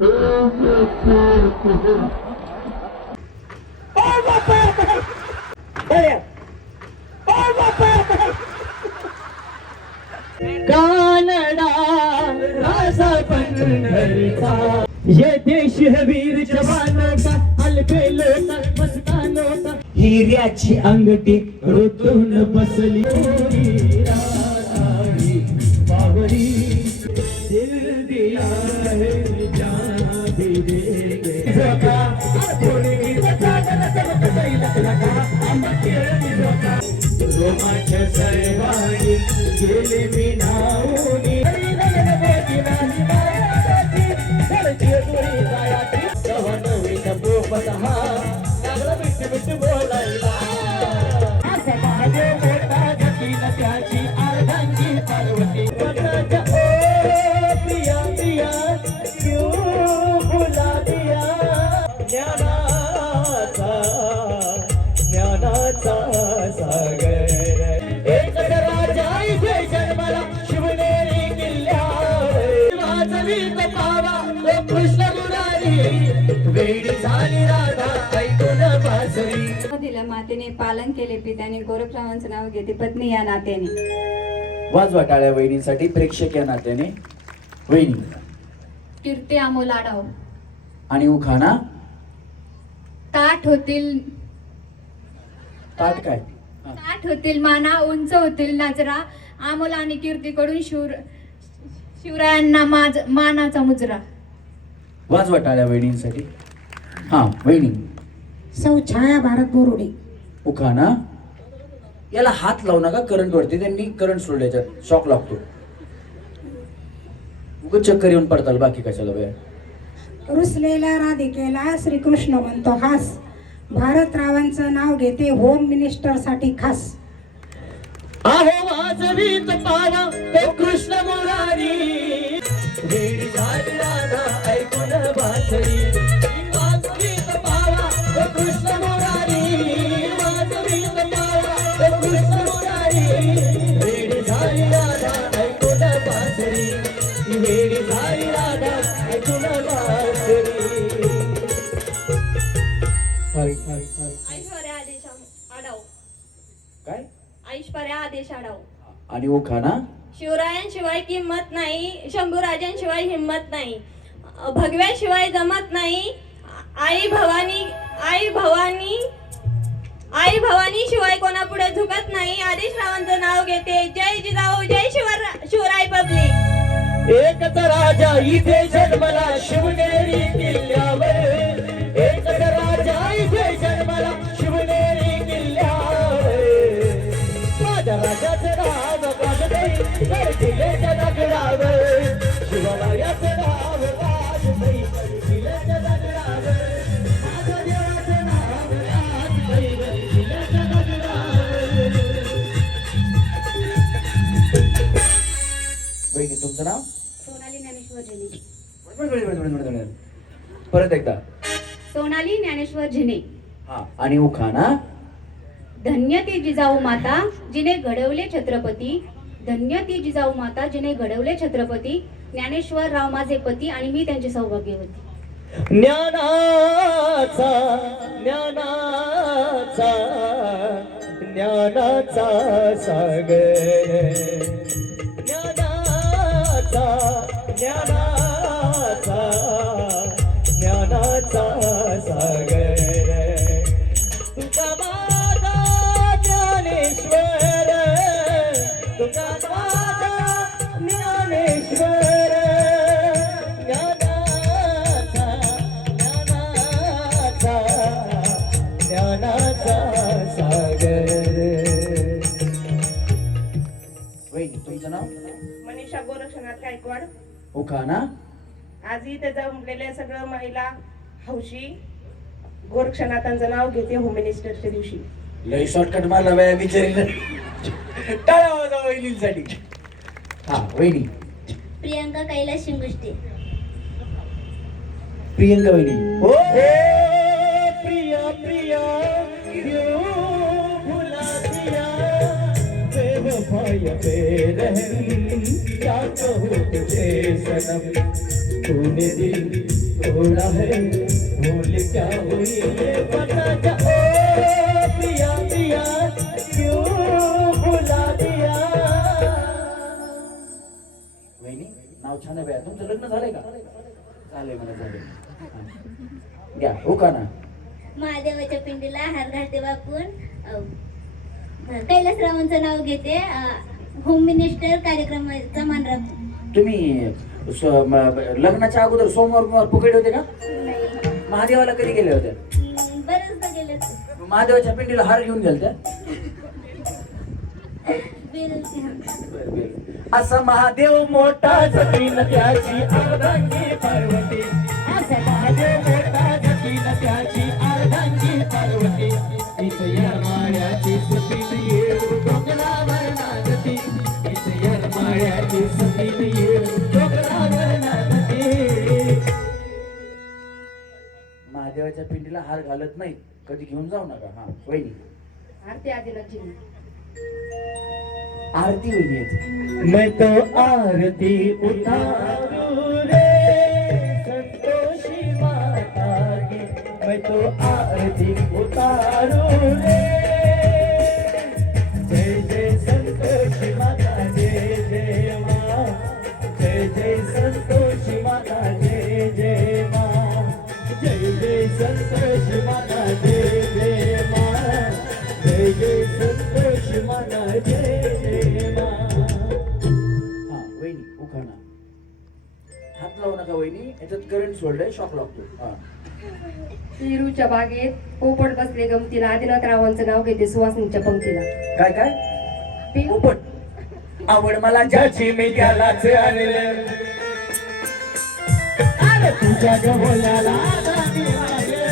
कानडा राजा पंढरीचा येथे शहवीर जवानोटा हलबेलोटा मस्तानोटा हिऱ्याची अंगठी ऋतून बसली बावरी दिल दिया है जान भी देंगे रोमाच्या सर्वाणी गेले मी नावनी बोलायला त्याची अर्धांगी पार्वती प्रिया प्रिया क्यों बुला दिया ज्ञानाचा सागर एक राजा इथे जन्माला शिवनेरी किल्ल्यावर वाजवी पावा तो कृष्ण मुरारी वेडी झाली राधा ऐकून बासरी दिलं मातेने पालन केले पित्याने गोरखरावांचं नाव घेते पत्नी या नात्याने वाजवा टाळ्या वहिनींसाठी प्रेक्षक या नात्याने वहिनी कीर्ती अमोल आढाव आणि उखाणा ताठ होतील ताट काय ताठ होतील माना उंच होतील नजरा अमोल आणि कीर्तीकडून शिवरायांना मानाचा मुजरा वाजवा टाळ्या वहिनींसाठी हा वहिनी सौ छाया भारत बोरुडे उखाणा याला हात लावू नका करंट वरती त्यांनी करंट सोडल्याच्या शॉक लागतो उगाच चक्कर येऊन पडताल बाकी कशाला वेळ रुसलेल्या राधिकेला श्रीकृष्ण म्हणतो हास भारतरावांचं नाव घेते होम मिनिस्टर साठी खास आहो वाजवीत पावा तो कृष्ण मुरारी वेडी झाली राधा ऐकून बासरी वाजवीत पावा तो कृष्ण मुरारी वाजवीत पावा तो कृष्ण मुरारी वेडी झाली राधा ऐकून बासरी वेडी झाली राधा ऐकून बासरी ऐश्वर्या आदेश आढाव काय ऐश्वर्या आदेश आढाव आणि उखाणा शिवरायांशिवाय किंमत नाही शंभूराजांशिवाय हिंमत नाही भगव्याशिवाय जमत नाही आई भवानी शिवाय कोणापुढे झुकत नाही आदेश रावांचं नाव घेते जय जिजाऊ जय शिवराय पब्लिक एकच राजा इथे जन्मला शिवनेरी किल्ल्यावर एकच राजा इथे जन्मला शिवनेरी किल्ल्यावर माझ्या राजाचं नाव वाजतई किल्ल्याच्या दगडावर शिवरायाचं नाव वाजतई किल्ल्याच्या दगडावर माझ्या देवाचं नाव वाजतई किल्ल्याच्या दगडावर वहिनी तुमचं नाव सोनाली ज्ञानेश्वर झिने परत एकदा सोनाली ज्ञानेश्वर झिने हा आणि उखाणा धन्य ती जिजाऊ माता जिने घडवले छत्रपती धन्य ती जिजाऊ माता जिने घडवले छत्रपती ज्ञानेश्वर राव माझे पती आणि मी त्यांची सौभाग्यवती ज्ञानाचा सागर ज्ञानाचा सागर तुका माझा ज्ञानेश्वर तुका माझा ज्ञानेश्वर ज्ञानाचा सागर वहिनी तुमचं नाव मनीषा गोरक्षनाथ गायकवाड उखाणा आज इथे जमलेल्या सगळं महिला हौशी गोरक्षनाथांचं नाव घेते होम मिनिस्टरच्या दिवशी लय शॉर्टकट मारला बाया बिचारीला टाळ्या वाजवा वहिनींसाठी हा वहिनी प्रियंका कैलास शिंगुष्टे प्रियंका वहिनी ओ प्रिया प्रिया क्यों भुला दिया बेवफाई बेरहम क्या कहूँ तुझे सनम तूने दिल थोड़ा है भूल क्या हुई ये बता जा ओ प्रिया प्रिया क्यों भुला दिया. वहिनी नाव छान आहे बाया. तुमचं लग्न झालंय का? झालंय मला झालंय. हा. घ्या हो का ना. महादेवाच्या पिंडीला हार घालते वापून कैलासरावांचं नाव घेते. होम मिनिस्टर कार्यक्रमाचा मान राखतो. तुम्ही लग्नाच्या अगोदर सोमवार पकडले होते का? महादेवाला कधी गेले होते? बरेचदा गेले महादेवाच्या पिंडीला हार घेऊन गेलत्या. असा महादेव मोठा जतीन त्याची अर्धांगी पार्वती. असा महादेव मोठा जतीन त्याची अर्धांगी पार्वती. इथया माळ्याची सुतीन येऊ डोंगरावर नाचती. इथया माळ्याची सुतीन येऊ डोंगरावर नाचती. महादेवाच्या पिंडीला हार घालत नाही, कधी घेऊन जाऊ नका. हा वहिनी आरती आदिनाथची आरती वहिनी आहेत. मैं तो आरती उतारू रे संतोषी माता की. मैं तो आरती उतारू रे. जय जय संतोषी माता जय जय माँ. जय जय संतोषी माता जय जय माँ. जय जय संतोषी माता जय जय माँ. जय जय संतोषी माता जय जय माँ. हा वहिनी उखाणा. हात लावू नका वहिनी, याच्यात करंट सोडलंय, शॉक लागतो. हा पेरूच्या बागेत पोपट बसले गमतीला आदिनाथरावांचं नाव घेते सुवासिनीच्या पंक्तीला. काय काय पोपट आवड मला ज्याची मी त्यालाच आणलं. अरे तुझ्या गवल्याला दादी माझे.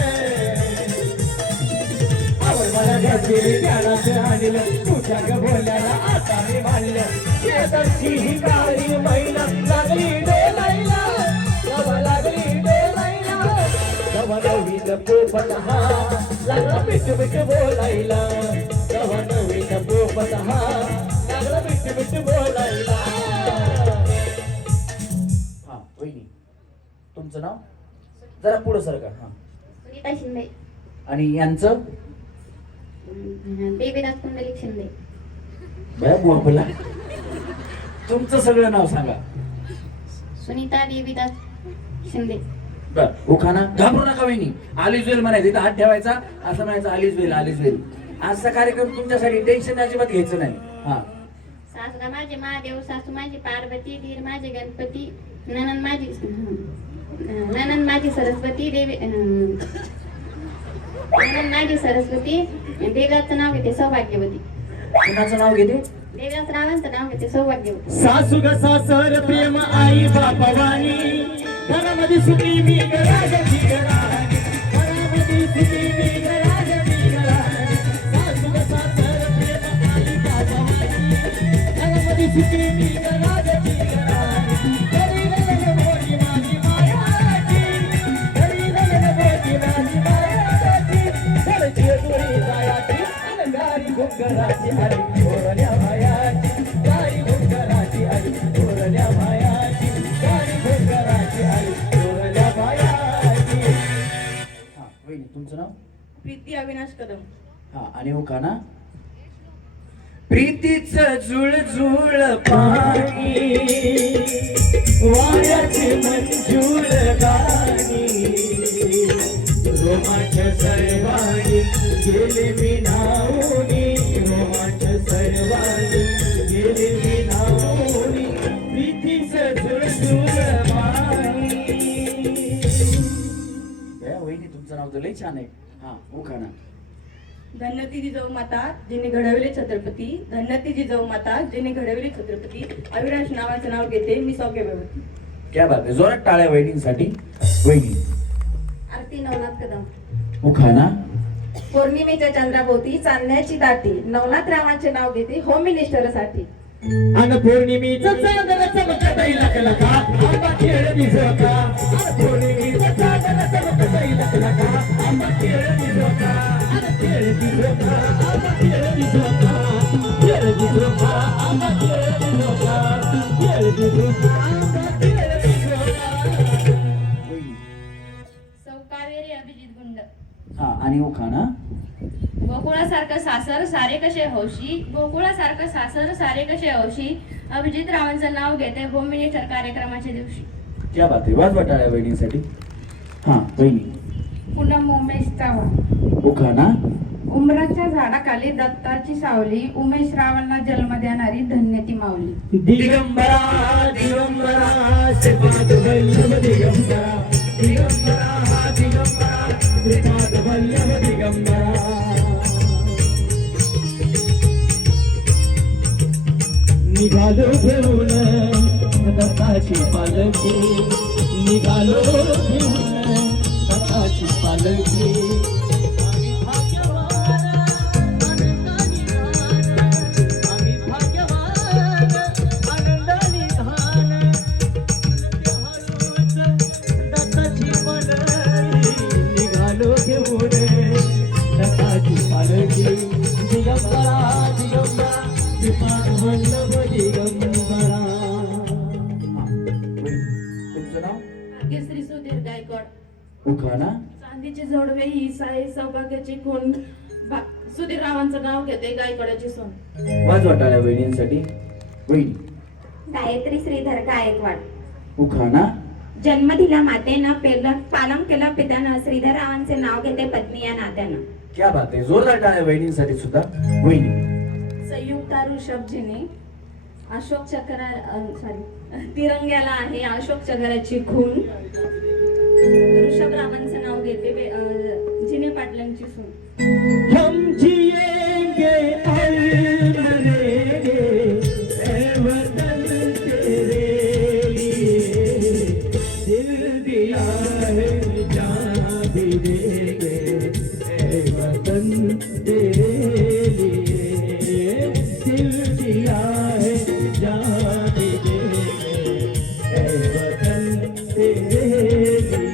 आवड मला ज्याची मी त्यालाच आणलं. तुझ्या गवल्याला आता मी मानलं. शेजारची ही काळी महिला लागली डोलायला. गवा लागली डोलायला. गवा नवीन पोपट हा लागला बिट बिट बोलायला. गवा नवीन पोपट हा लागला बिट बिट बोलायला. हा वहिनी तुमचं नाव जरा पुढं सरका. हा सुनीता शिंदे. आणि यांचं देवीदास पुंडलिक शिंदे. बया बोला. तुमचं सगळं नाव सांगा. सुनीता देवीदास शिंदे. बर उखाणा. घाबरू नका वहिनी. आलीच वेल म्हणायचं, इथं हात ठेवायचा, असं म्हणायचं आलीच वेल आलीच वेल. आजचा कार्यक्रम तुमच्यासाठी टेन्शन अजिबात घ्यायचं नाही. हा सासरा माझे महादेव, सासू माझी पार्वती, दीर माझे गणपती, ननंद माझी सरस्वती देवी. ननंद माझी सरस्वती. देवदासचं नाव घेते सौभाग्यवती. कुणाचं नाव घेते? देवदास रावांचं नाव घेते सौभाग्यवती. सासू ग सासर प्रेम आई बापवानी. घरामध्ये सुखी मी ग राजाची ग राणी. घरामध्ये सुखी मी ग राजाची ग राणी. सासू ग सासर प्रेम आई बापवानी. घरामध्ये सुखी मी ग राजाची ग राणी. घरी लग्न मोठी माझी मायाची. घरी लग्न मोठी माझी मायाची. घरची दुरी जायाची आणि गाडी घुंगराची आली थोरल्या मायाची. गाडी घुंगराची आली थोरल्या मायाची. गाडी घुंगराची आली थोरल्या मायाची. हा वहिनी तुमचं नाव? प्रीती अविनाश कदम. हा आणि उखाणा. प्रीतीच जुळजुळ पाणी. वाऱ्याचे मंजूळ गाणी. रोमांच सर्वाणी गेले मी नावनी. रोमांच सर्वाणी गेले मी नावनी. प्रीतीच जुळजुळ पाणी. बया वहिनी तुमचं नाव तर लई छान आहे. हा उखाणा. धन्यती जिजाऊ माता जिने घडविले छत्रपती. धन्यती जिजाऊ माता जिने घडविले छत्रपती. अविनाश नावाचं नाव घेते मी सौभाग्यवती. क्या बात आहे. जोरात टाळ्या वहिनींसाठी. वहिनी आरती नवनाथ कदम. उखाणा. पौर्णिमेच्या चंद्राभोवती चांदण्याची दाटी. नवनाथ रावांचे नाव घेते होम मिनिस्टरसाठी. अन पौर्णिमेचं चांदणं चमकतही लखलखा. आंबा खेळ दिसोका. अन पौर्णिमेचं चांदणं चमकतही लखलखा. आंबा खेळ दिसोका. अन खेळ दिसोका. आंबा खेळ दिसोका. खेळ दिसोका. आंबा खेळ दिसोका. खेळ दिसोका. आंबा खेळ दिसोका. वहिनी हा आणि उखाणा गोकुळासारखं सासर सारे कसे हौशी, गोकुळासारखं सासर सारे कसे हौशी, अभिजित रावांचं नाव घेते होम मिनिस्टर कार्यक्रमाच्या दिवशी. क्या बात आहे, वाजवा टाळ्या बहिणीसाठी. हा बहिणी. पूनम उमेश चव्हाण. उखाणा उमराच्या झाडाखाली दत्ताची सावली, उमेश रावांना जन्म देणारी धन्य ती माऊली. दिगंबरा दिगंबरा श्रीपाद वल्लभ दिगंबरा, दिगंबरा दिगंबरा श्रीपाद वल्लभ दिगंबरा. निघालो घेऊन दत्ताची पालखी, निघालो घेऊन दत्ताची पालखी. आम्ही भाग्यवान, आनंदाने धान, आम्ही भाग्यवान, आनंदाने धान. हळूच दत्ताची पालखी, निघालो घेऊन दत्ताची पालखी. दिगंबरा दिगंबरा श्रीपाद वल्लभ दिगंबरा. तुमचं नाव? भाग्यश्री सुधीर गायकवाड. उखाणा चांदीची जोडवे ही साई सौभाग्याची खूण, सुधीर रावांचं नाव घेते गायकवाडाची सोन. वाजवा टाळ्या बहिणींसाठी. बहिणी. गायत्री श्रीधर गायकवाड. उखाणा जन्म दिला मातेनं, पालम केलं पित्यानं, श्रीधर रावांचे नाव घेते पत्नी या नात्यानं. क्या बात आहे, जोरदार टाळ्या बहिणींसाठी सुद्धा. बहिणी. संयुक्ता ऋषभजीने अशोक चक्र तिरंग्याला आहे अशोक चक्राची खून, ऋषभ रावांचं नाव घेते जिने पाटलांची सून. हम जिएंगे और मरेंगे ऐ वतन तेरे लिए, दिल दिया है जान भी देंगे ऐ वतन तेरे लिए, दिल दिया है जान भी देंगे ऐ वतन तेरे लिए.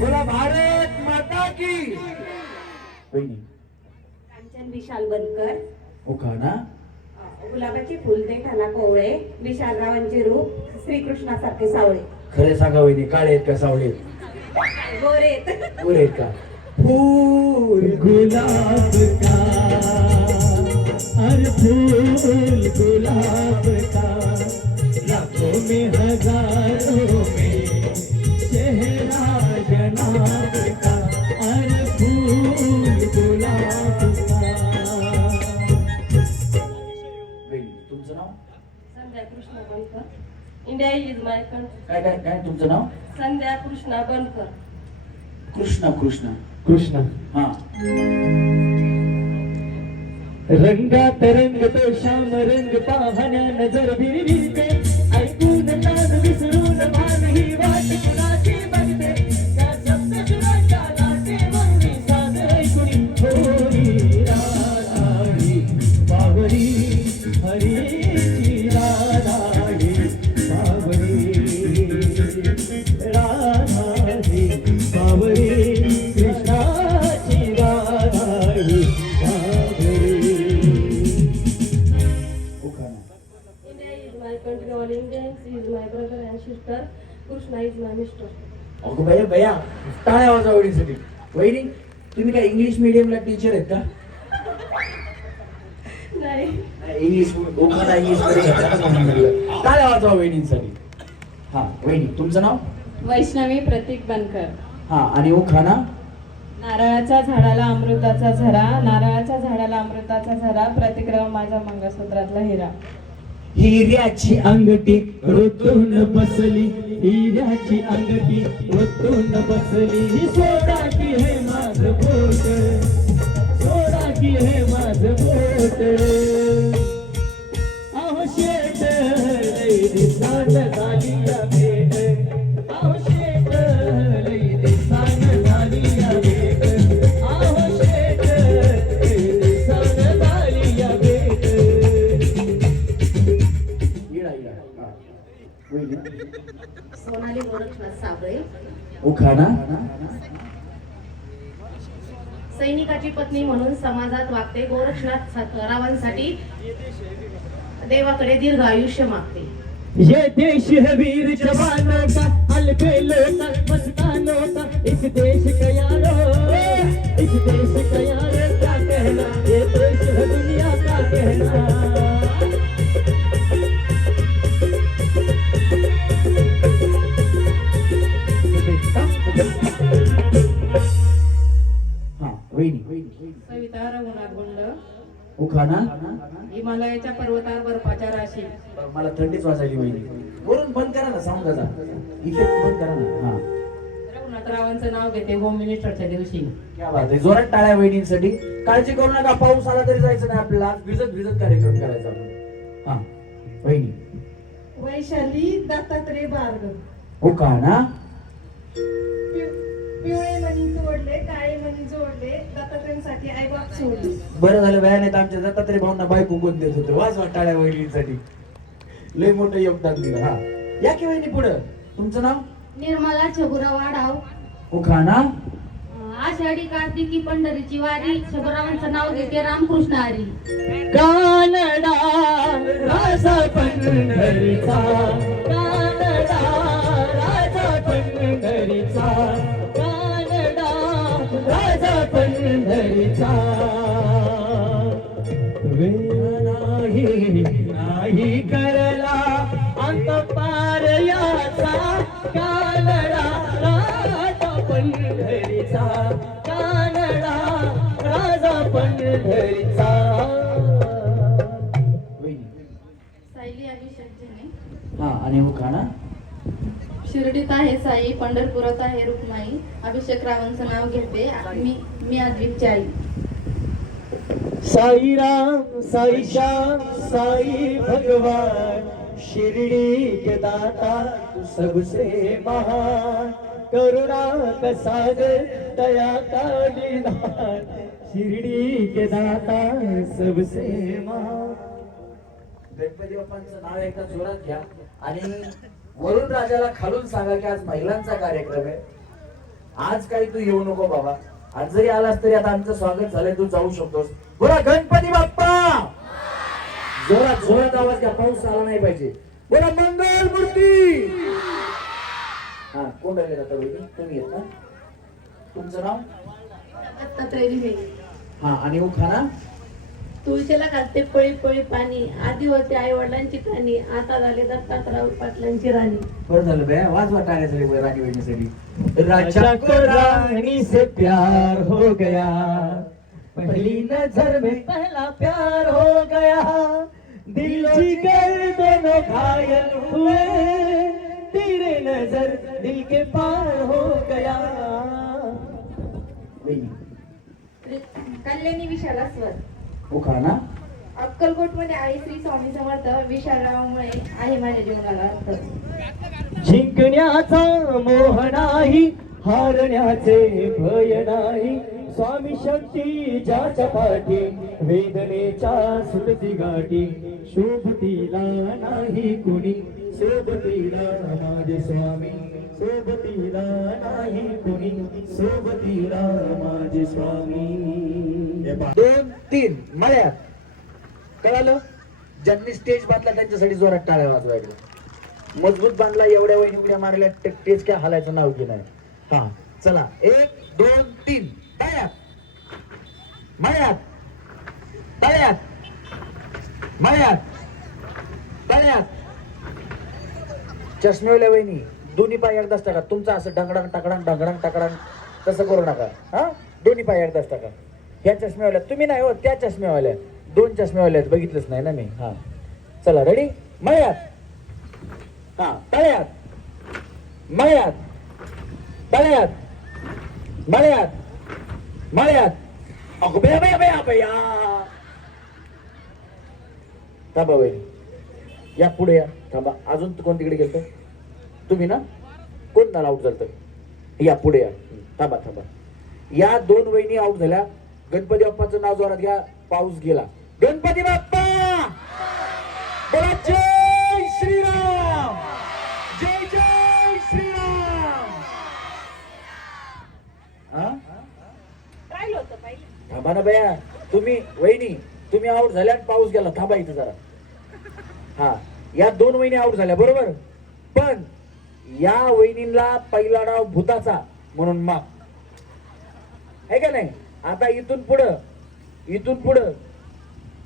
बोला भारत माता की. बहिणी. कांचन विशाल बनकर. उखाणा गुलाबाची फुल ते ठाला कोवळे, विशालरावांचे रूप श्रीकृष्णासारखे सावळे. खरे सांगा वहिनी, काळे आहेत का सावळे आहेत? गोरे गोरे आहेत का? फूल गुलाब का, हर फूल गुलाब का, लाखों में हजारों में चेहरा जनाब का, हर फूल गुलाब का. बहिणी. तुमचं नाव? Sandhya Krishna Bankar. India is my country. काय काय काय तुमचं नाव? संध्या कृष्णा बनकर. कृष्णा कृष्णा. कृष्ण हा रंगात रंग तो श्याम रंग पाहण्या नजर भिरभिरते, ऐकून नाद विसरून मान ही वाट कुणाची बघते, त्या सप्तसुरांच्या लाटेवरती साज ऐकून होरी राधाई बावरी, हरीची राधाई बावरी, राधाई बावरी, कृष्णाची राधाई बावरी. उखाणा India is my country, all Indians is my brother and sister. Krishna is my mister. अगो भैया भैया, टाळ्या वाजवा वहिनीसाठी. वहिनी, तुम्ही काय इंग्लिश मीडियमला टीचर आहेत का? नाही. इंग्लिश उखाणा इंग्लिश मध्ये घेतला का म्हणून म्हणलं. टाळ्या वाजवा वहिनींसाठी. हा वहिनी. तुमचं नाव? वैष्णवी प्रतीक बनकर. हा आणि उखाणा नारळाच्या झाडाला अमृताचा झरा, नारळाच्या झाडाला अमृताचा झरा, प्रतिक्रम माझ्या मंगळसूत्रातला हिरा. हिऱ्याची अंगठी रोतून बसली, हिऱ्याची अंगठी रोतून बसली, सोडा की है माझ बोट, सोडा की है माझ बोट. अहो शेट लई दिसान झाली या भेट, अहो शेट लई दिसान झाली या भेट, अहो शेट लई दिसान झाली या भेट. सोनाली गोरक्षनाथ साबळे. उखाणा सैनिकाची पत्नी म्हणून समाजात वागते, गोरक्षनाथ रावांसाठी देवाकडे दीर्घ आयुष्य मागते. ये देश है वीर जवानों का, अलबेलों का, मस्तानों का, इस देश का यारो उखाणा हिमालयाच्या पर्वतावर बर्फाच्या राशी. मला थंडीच वाजायली वहिनी. वरून बंद करा ना साऊंड त्याचा. इफेक्ट बंद करा ना. हा रघुनाथरावांचं नाव घेते होम मिनिस्टरच्या दिवशी. क्या बात आहे. जोरात टाळ्या वहिनींसाठी. काळजी करू नका, पाऊस आला तरी जायचं नाही आपल्याला. आज भिजत भिजत कार्यक्रम करायचा आपण. हा वहिनी. वैशाली दत्तात्रय बारग. उखाणा पिवळे मणी जोडले काळे मणी जोडले दत्तात्रयांसाठी आईबाप सोडले. बरं झालं व्याया नाही तर आमच्या दत्तात्रय भाऊंना बायको कोण देत होते. वाजवा टाळ्या वहिनींसाठी. लय मोठं योगदान दिलं. हा या की वहिनी पुढं. तुमचं नाव? निर्मला छगुराव वाढाव. उखाणा आषाढी कार्तिकी पंढरीची वारी. छगुरावांचं नाव घेते रामकृष्ण हरी. कानडा राजा पंढरीचा, कानडा राजा पंढरीचा, कानडा राजा पंढरीचा. वेळ नाही नाही करला अंत पार याचा, कानडा राजा पंढरीचा, कानडा राजा पंढरीचा. सायली अभिषेक झेने. हा आणि उखाणा शिर्डीत आहे साई, पंढरपुरात आहे रुक्माई. अभिषेक रावांचं नाव घेते मी अद्विकची आई. साई राम साई श्याम साई भगवान, शिरडी के दाता तू सबसे महान, करुणा का सागर दया का निधान, शिरडी के दाता सबसे महान. गणपती बाप्पांचं नाव एकदा जोरात घ्या आणि वरुण राजाला खालून सांगा की आज महिलांचा कार्यक्रम आहे. आज काही तू येऊ नको बाबा. आज जरी आलास तरी आता आमचं स्वागत झालंय, तू जाऊ शकतोस. बोला गणपती बाप्पा. जोरात जोरात आवाज घ्या, पाऊस आला नाही पाहिजे. बोला मंगल मूर्ती. हा कोण राहिले आता बहिणी? तुम्ही येत ना? तुमचं नाव? दत्तात्रय दिवे. हा आणि उखाणा तुळशीला घालते पळी पळी पाणी, आधी होते आई वडिलांची कहाणी, आता झाले दत्तात्रय पाटलांची राणी. बरं झालं बे, वाजवा टाळ्यासाठी राणी वहिनीसाठी. राजा को रानी से प्यार हो गया, पहली नजर में पहला प्यार हो गया, दिल जिगर दोनों घायल हुए, तेरे नजर दिल के पार हो गया. कल्याणी विशालास्वर. उखाणा अक्कलकोट मध्ये आहे श्री स्वामी समर्थ. विशालरावामुळे आहे माझ्या जीवनाला अर्थ. जिंकण्याचा मोह नाही, हारण्याचे भय नाही, स्वामी शक्ती ज्याच्या पाठी, वेदनेच्या सुटती गाठी, शोभतीला नाही कुणी, सोबतीला माझे स्वामी, सोबतीला नाही कुणी, सोबतीला माझे स्वामी. 2 3 मळ्यात. कळालं? ज्यांनी स्टेज बांधला त्यांच्यासाठी जोरात टाळ्या वाजवायला. मजबूत बांधला एवढ्या वहिनी उड्या मारल्या, टेज काय हालायचं नाव की नाही. हा चला 1 2 3 टाळ्या. मळ्यात टाळ्यात, मळ्यात टाळ्यात. चष्मेवाल्या वहिनी दोन्ही पाय एकदाच टाका. तुमचं असं डंगडांग टाकडांग डंगडांग टाकडांग तसं करू नका. हा दोन्ही पाय एकदाच टाका. ह्या चष्मेवाल्या तुम्ही नाही हो, त्या चष्मेवाल्या. 2 चष्मेवाल्या आहेत, बघितलंच नाही ना मी. हा चला रेडी. मळ्यात. हा तळ्यात, मळ्यात, तळ्यात, मळ्यात, मळ्यात. अगो बया बया बया बया. थांबा वहिनी, या पुढे या. थांबा, अजून कोण तिकडे गेलतो? तुम्ही ना? कोण ना आउट झालं? या पुढे या. थांबा थांबा. या 2 वहिनी आउट झाल्या. गणपती बाप्पाचं नाव जोरात घ्या. पाऊस गेला. गणपती बाप्पा बोला जय श्रीराम, जय जय श्रीराम. थांबा ना बया. तुम्ही वहिनी तुम्ही आउट झाल्या, पाऊस गेला. थांबा इथं जरा. हा या 2 वहिनी आउट झाल्या बरोबर, पण या वहिनींना पहिला डाव भूताचा म्हणून माप आहे का नाही. आता इथून पुढं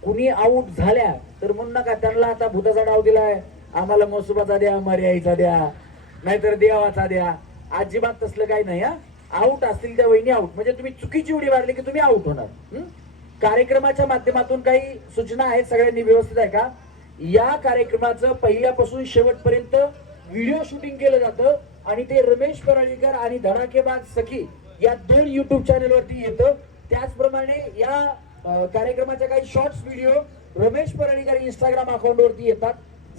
कुणी आऊट झाल्या तर म्हणून नका त्यांना आता भूताचा डाव दिलाय, आम्हाला मसुबाचा द्या, मर्याईचा द्या, नाहीतर देवाचा द्या. अजिबात तसलं काही नाही. हा आऊट असतील त्या वहिनी आऊट म्हणजे तुम्ही चुकीची उडी मारली की तुम्ही आऊट होणार. कार्यक्रमाच्या माध्यमातून काही सूचना आहेत, सगळ्यांनी व्यवस्थित आहे का? या कार्यक्रमाचं पहिल्यापासून शेवटपर्यंत व्हिडिओ शूटिंग केलं जातं आणि ते रमेश पराळीकर आणि धडाकेबाज सखी या 2 युट्यूब चॅनल वरती येतं. त्याचप्रमाणे या कार्यक्रमाच्या काही shorts video Ramesh Paralikar Instagram account वरती येतात.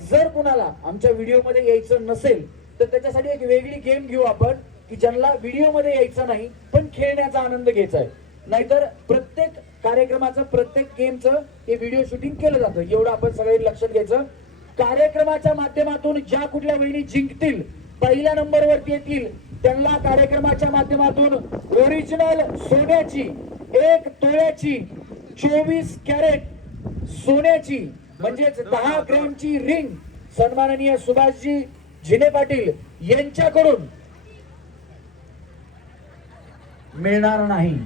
जर कुणाला आमच्या व्हिडिओ मध्ये यायचं नसेल तर त्याच्यासाठी एक वेगळी गेम घेऊ आपण, की ज्यांना व्हिडिओ मध्ये यायचं नाही पण खेळण्याचा आनंद घ्यायचा आहे. नाहीतर प्रत्येक कार्यक्रमाचं प्रत्येक गेमचं हे व्हिडिओ शूटिंग केलं जातं, एवढं आपण सगळ्यांनी लक्षात घ्यायचं. कार्यक्रमाच्या माध्यमातून ज्या कुठल्या वहिनी जिंकतील, पहिल्या नंबरवरती येतील, त्यांना कार्यक्रमाच्या माध्यमातून ओरिजिनल सोन्याची 1 तोळ्याची 24 कॅरेट सोन्याची म्हणजेच 10 ग्रॅमची रिंग सन्माननीय सुभाषजी झिने पाटील यांच्याकडून मिळणार नाही.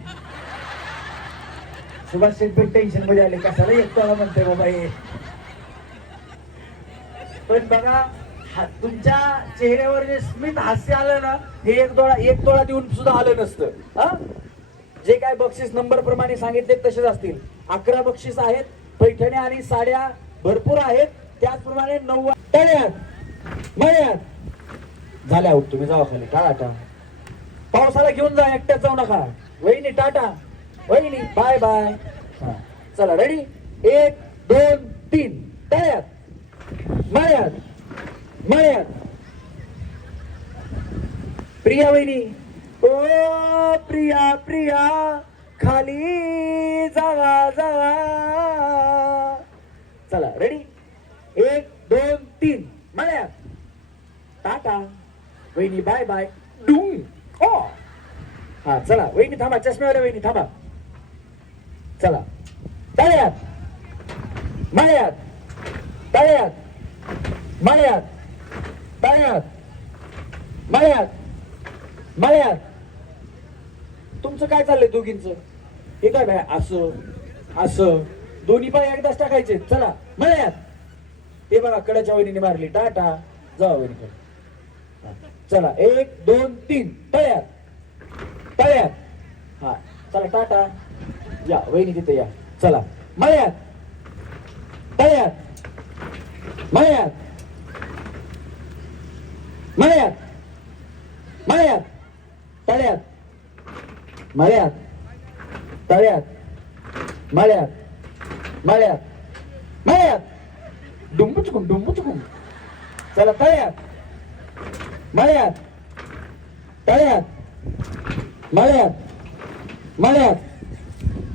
सुभाष शेट्टी टेन्शन मध्ये आले, कशाला एकटोला म्हणते बाबा हे. पण बघा तुमच्या चेहऱ्यावर जे स्मित हास्य आलं ना, हे 1 तोळा देऊन सुद्धा आलं नसतं. हा, जे काय बक्षीस नंबर प्रमाणे सांगितले तसेच असतील. 11 बक्षीस आहेत, पैठण्या आणि साड्या भरपूर आहेत. त्याचप्रमाणे 9 तळ्यात मळ्यात झाल्या आहोत. तुम्ही जावा खाली, टाटा. पावसाला घेऊन जा, एकट्यात जाऊ नका. वहिनी टाटा, वहिनी बाय बाय. चला रेडी, 1 2 3 तळ्यात मळ्यात मळ्यात. प्रिया वहिनी, ओ प्रिया प्रिया खाली जावा जावा. चला रेडी, 1 2 3 मळ्यात. टाटा वहिनी, बाय बाय. डुंग. हो हा, चला वहिनी थांबा, चष्म्यावाल्या वहिनी थांबा. चला तळ्यात मळ्यात तळ्यात मळ्यात तळ्यात मळ्यात मळ्यात. तुमचं काय चाललंय दोघींचं? हे काय बाय, असं असं दोन्ही पाय एकदाच टाकायचे. चला मळ्यात. ते बघा कड्याच्या वहिनीने मारली. टाटा, जावा वहिनी. चला 1 2 3 तळ्यात तळ्यात. हा चला टाटा, या वहिनी तिथे या. चला मळ्यात तळ्यात मळ्यात मळ्यात मळ्यात तळ्यात मळ्यात तळ्यात मळ्यात मळ्यात मळ्यात. डुंबू चुकून. चला तळ्यात मळ्यात तळ्यात मळ्यात मळ्यात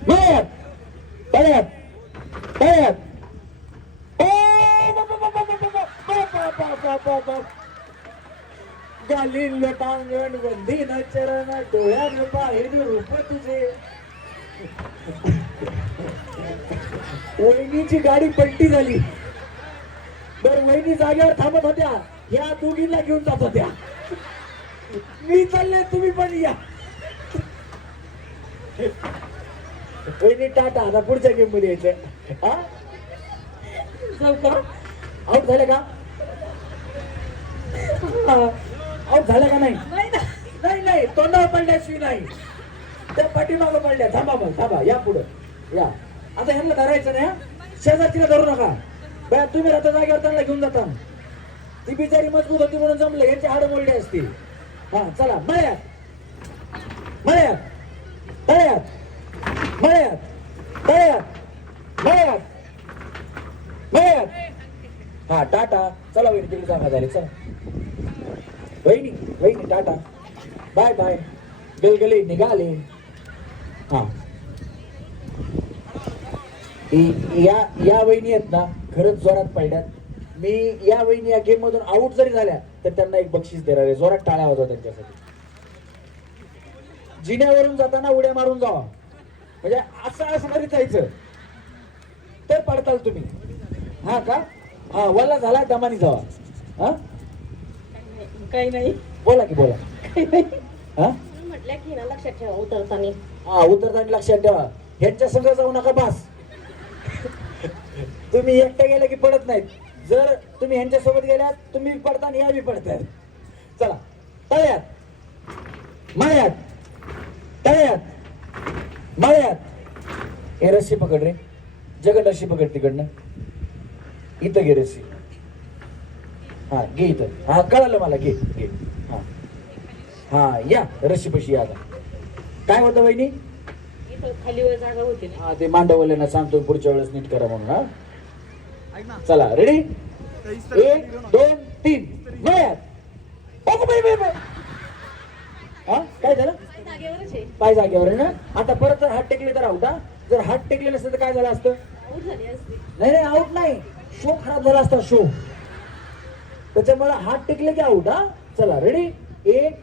मळ्यात तळ्यात तळ्यात. गालीन टांगण वंदीन चरण डोळ्यान पाहिली रूप तुझे. वहिनीची गाडी पलटी झाली. बर वहिनी जागेवर थांबत होत्या, ह्या दोघींना घेऊन जात होत्या. मी चालले, तुम्ही पण या. वहिनी टाटा, आता पुढच्या गेम मध्ये यायचं. आउट झाले का? आउट झाले का? नाही नाही, तोंडावर पडल्याशिवाय नाही. त्या पाठीमागं पडल्या. थांबा मग, थांबा, या पुढं या. आता ह्यांना धरायचं नाही, शेजारतीला धरू नका. बाया तुम्ही राहता जागेवर त्यांना घेऊन जाता. ती बिचारी मजबूत होती म्हणून जमलं, यांची हाड मोडली असती. हा चला मळ्यात मळ्यात तळ्यात मळ्यात तळ्यात मळ्यात मळ्यात. हा टाटा. चला वहिनी, तिकडे जागा झाली. चला वहिनी टाटा, बाय बाय. गलगले निघाले. हा या वहिनी आहेत ना, खरंच जोरात पडल्यात. मी या वहिनी या गेम मधून आउट जरी झाल्या तर त्यांना एक बक्षीस देणार आहे. जोरात टाळ्या होता त्यांच्यासाठी. जिन्यावरून जाताना उड्या मारून जावा, म्हणजे असं करीत जायचं तर पडताल तुम्ही. हा का? हा वल्ला झाला दमानी जावा. हा काही नाही, बोला की बोला. हा म्हटलं की ना लक्षात ठेवा उतरताना. हा उतरताना लक्षात ठेवा, ह्यांच्या संग जाऊ नका बास. तुम्ही एकटे गेले की पडत नाहीत. जर तुम्ही ह्यांच्या सोबत गेल्यात तुम्ही पडता आणि या बी पडतायत. चला तळ्यात मळ्यात तळ्यात मळ्यात. हे रस्सी पकड रे, जगन रस्सी पकड तिकडनं, इथं घे रस्सी. हा घे इथं, हा कळालं मला, घे घे. हा हा या रस्सी पशी या. आता काय होतं वहिनी? इथं खालीवर जागा होती ना. हा ते मांडवल्यांना सांगतो पुढच्या वेळेस नीट करा म्हणून. हा चला रेडी, 1 2 3 वयात. हा काय झालं? जागेवरच आहे. पाय जागेवर आहे ना. आता परत जर हात टेकले तर आउट. हा जर हात टेकले नसते तर काय झालं असतं? आऊट झाली असती. नाही नाही आउट नाही, शो खराब झाला असता शो. त्याच्यामुळे हात टेकले की आउट. हा चला रेडी, 1.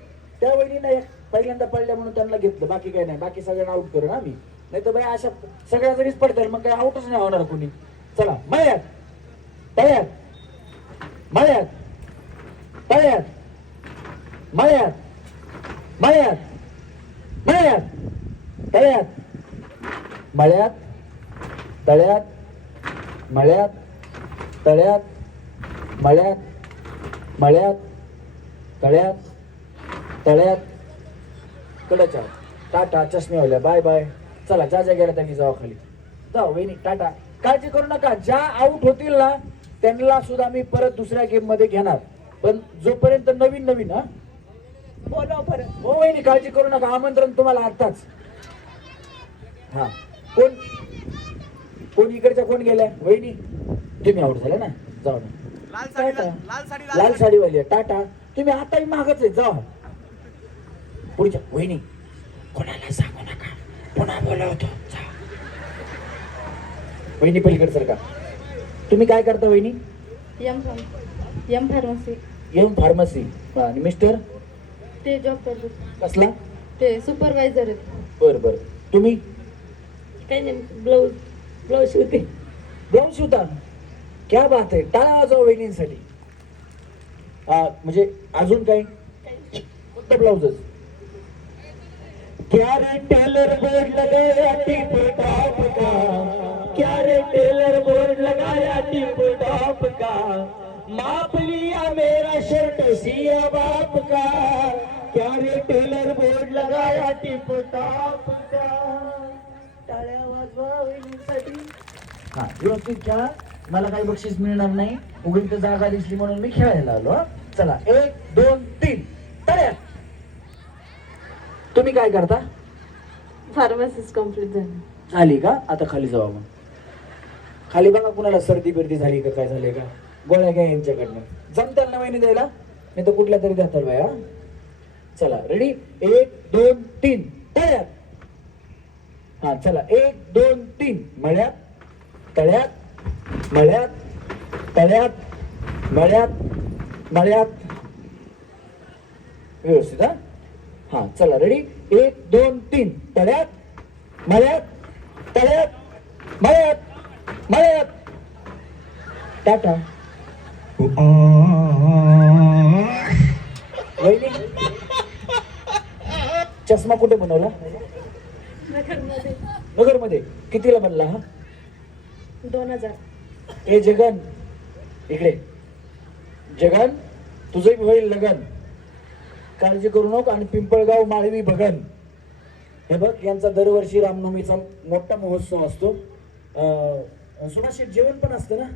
त्या वहिनीला पहिल्यांदा पडल्या म्हणून त्यांना घेतलं, बाकी काही नाही, बाकी सगळ्यांना आउट करू ना मी. नाही तर बाई अशा सगळ्या जरीच पडतील मग काही आउटच नाही होणार कोणी. चला मळ्यात, तळ्यात, मळ्यात, तळ्यात, मळ्यात, मळ्यात, मळ्यात, तळ्यात, मळ्यात, तळ्यात, मळ्यात, तळ्यात, मळ्यात, मळ्यात, तळ्यात, तळ्यात. कडच्या टाटा, चष्मेवाल्या बाय बाय. चला ज्या ज्या गेल्या त्यांनी जावा खाली. जाऊ वहिनी टाटा. काळजी करू नका, ज्या आउट होतील ना त्यांना सुद्धा मी परत दुसऱ्या गेम मध्ये घेणार, पण जोपर्यंत नवीन नवीन. हा बोला परत. हो वहिनी काळजी करू नका, आमंत्रण तुम्हाला आताच. हा कोण कोण इकडच्या कोण गेल्या? वहिनी तुम्ही आउट झाले ना, जाऊ ना. टाटा. लाल साडीवाली आहे, टाटा. तुम्ही आताही मागच आहे, जावा. पुढच्या वहिनी कोणाला सांगू नका, पुन्हा बोलवतो. वहिनी पलीकडे सर का. तुम्ही काय करता वहिनी? M pharmacy. M pharmacy. आणि मिस्टर ते जॉब करतो. कसला? ते सुपरवायझर आहेत. बर बर. तुम्ही काही नाही, ब्लाऊज शिवते. ब्लाऊज शिवता? क्या बात आहे, टाळा वाजवा वहिनींसाठी. म्हणजे अजून काही कोणतं ब्लाऊजच? क्या रे टेलर बोर्ड लगाया टिप टॉप का, क्या रे टेलर बोर्ड लगाया टिप टॉप का, माप लिया मेरा शर्ट सिया बाप का, क्या रे टेलर बोर्ड लगाया टिप टॉप का. टाळ्या वाजवा वहिनींसाठी. हा व्यवस्थित खेळा, मला काही बक्षीस मिळणार नाही, उघडी तर जागा दिसली म्हणून मी खेळायला आलो. चला 1 2 3 टाळ्या. तुम्ही काय करता? फार्मसीच कम्प्लीट झाली. झाली का? आता खाली जावा मग. खाली बघा कुणाला सर्दी बिर्दी झाली का, काय झाले का, गोळ्या घ्या यांच्याकडनं. जमत्याल ना वहिनी द्यायला, नाही तर कुठल्या तरी देताल बाया. चला रेडी, 1 2 3 तळ्यात. हा चला 1 2 3 मळ्यात, तळ्यात, मळ्यात, तळ्यात, मळ्यात, मळ्यात. व्यवस्थित. हा हा चला रेडी, 1 2 3 तळ्यात, मळ्यात, तळ्यात, मळ्यात, मळ्यात. टाटा. वहिनी चष्मा कुठे बनवला? नगर मध्ये. कितीला बनला हा? 2000. ए जगन इकडे. जगन तुझं होईल लगन, काळजी करू नको. आणि पिंपळगाव माळवी भगन, हे बघ यांचा दरवर्षी रामनवमीचा मोठा महोत्सव असतो. सुभाषेट जेवण पण असतं ना,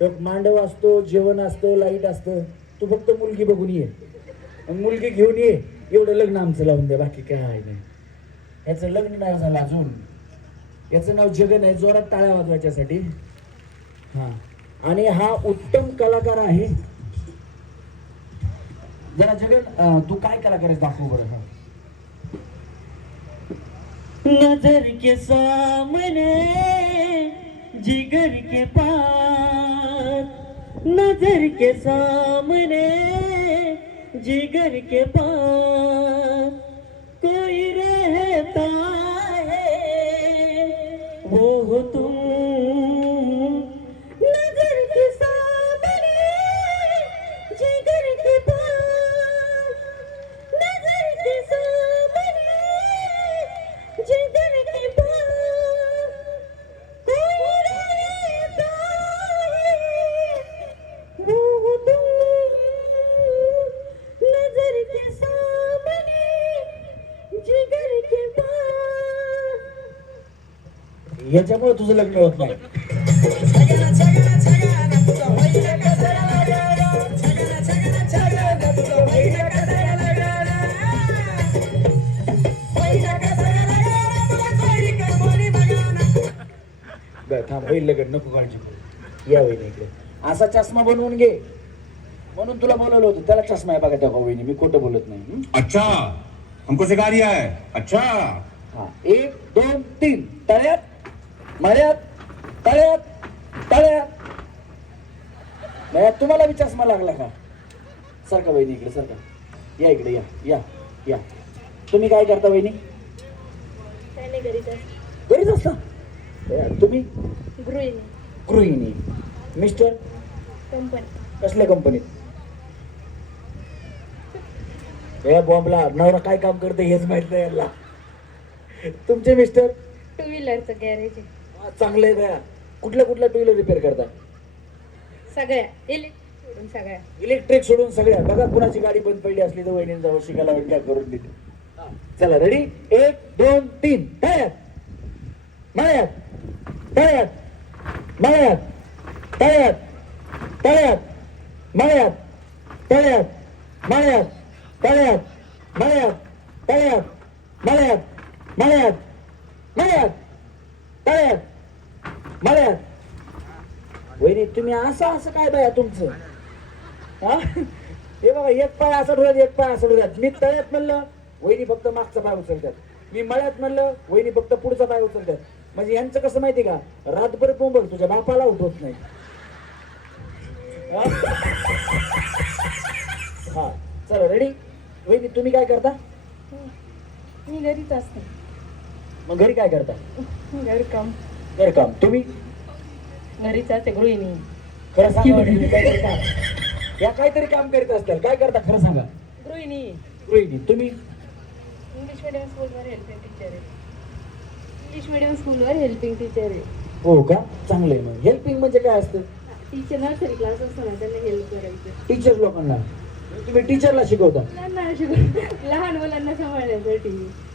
तर मांडव असतो, जेवण असतं, लाईट असतं. तू फक्त मुलगी बघून ये, मुलगी घेऊन ये, एवढं लग्न आमचं लावून द्या, बाकी काय नाही. याचं लग्न नाही झालं अजून. याचं नाव जगन आहे, जोरात टाळ्या वाजवायच्यासाठी. हा आणि हा उत्तम कलाकार आहे. जरा जगन तू काय कलाकार आहेस दाखव बरं. हा नजर के सामने जिगर के पास, नजर के सामने जिगर के पास कोई रहता है वो हो तुम, नजर के सामने जिगर के पास, नजर के सामने जिगर के पास कोई रहता है वो हो तुम, नजर के सामने जिगर के पास. याच्यामुळे तुझं लग्न होत नाही. बरं थांब, होईल लगन, नको काळजी करू. या वहिनी इकडे. असा चष्मा बनवून घे, म्हणून तुला बोलवलं होतं. त्याला चष्मा आहे बघा त्या वहिनी, मी खोटं बोलत नाही. अच्छा, हमको सिखा दिया है. अच्छा, हा 1 2 3 तळ्यात मळ्यात तळ्यात तळ्यात. मळ्यात तुम्हाला बी चष्मा लागला का? सारखा वहिनी इकडे सारखा. या इकडे या या या. तुम्ही काय करता वहिनी? घरीच असता. तुम्ही? गृहिणी. मिस्टर? कसल्या कंपनीत? या बॉम्बला नवरा काय काम करते हेच माहित नाही याला. तुमचे मिस्टर? टू व्हीलरचं गॅरेज चांगले आहे बया. कुठल्या कुठल्या टू व्हीलर रिपेअर करता? सगळ्या इलेक्ट्रिक सगळ्या. इलेक्ट्रिक सोडून सगळ्या. बघा कुणाची गाडी बंद पडली असली तर वहिनी जाऊ शिकायला काय करून देते. चला रेडी 1 2 3 तळ्यात मळ्यात तळ्यात मळ्यात तळ्यात तळ्यात मळ्यात तळ्यात मळ्यात तळ्यात मळ्यात तळ्यात मळ्यात मळ्यात मळ्यात तळ्यात मळ्यात. वहिनी तुम्ही असं असं काय बाया तुमचं? हा हे बघा, एक पाय असं ठेवत एक पाय असं ठेवत. मी तळ्यात म्हणलं वहिनी फक्त मागचा पाय उचलतात. मी मळ्यात म्हणलं वहिनी फक्त पुढचा पाय उचलतात. म्हणजे यांचं कसं माहिती का, रातभर बोंबल तुझ्या बापाला उठवत नाही. हा चला रेडी. वहिनी तुम्ही काय करता? मी घरीच असते. मग घरी काय करता? घरकाम. घरकाम. तुम्ही? घरीच असते, गृहिणी. खरं सांगा वहिनी, काहीतरी काम या काहीतरी काम करीत असतात. काय करता खरं सांगा? गृहिणी. गृहिणी. तुम्ही? इंग्लिश मीडियम स्कूलवर हेल्पिंग टीचर आहे. इंग्लिश मीडियम स्कूलवर हेल्पिंग टीचर आहे. हो का, चांगलं आहे. मग हेल्पिंग म्हणजे काय असतं? टीचर नर्सरी क्लास असतो ना, त्यांना हेल्प करायचं. टीचर लोकांना तुम्ही टीचरला शिकवता? लहान मुलांना सांभाळण्यासाठी.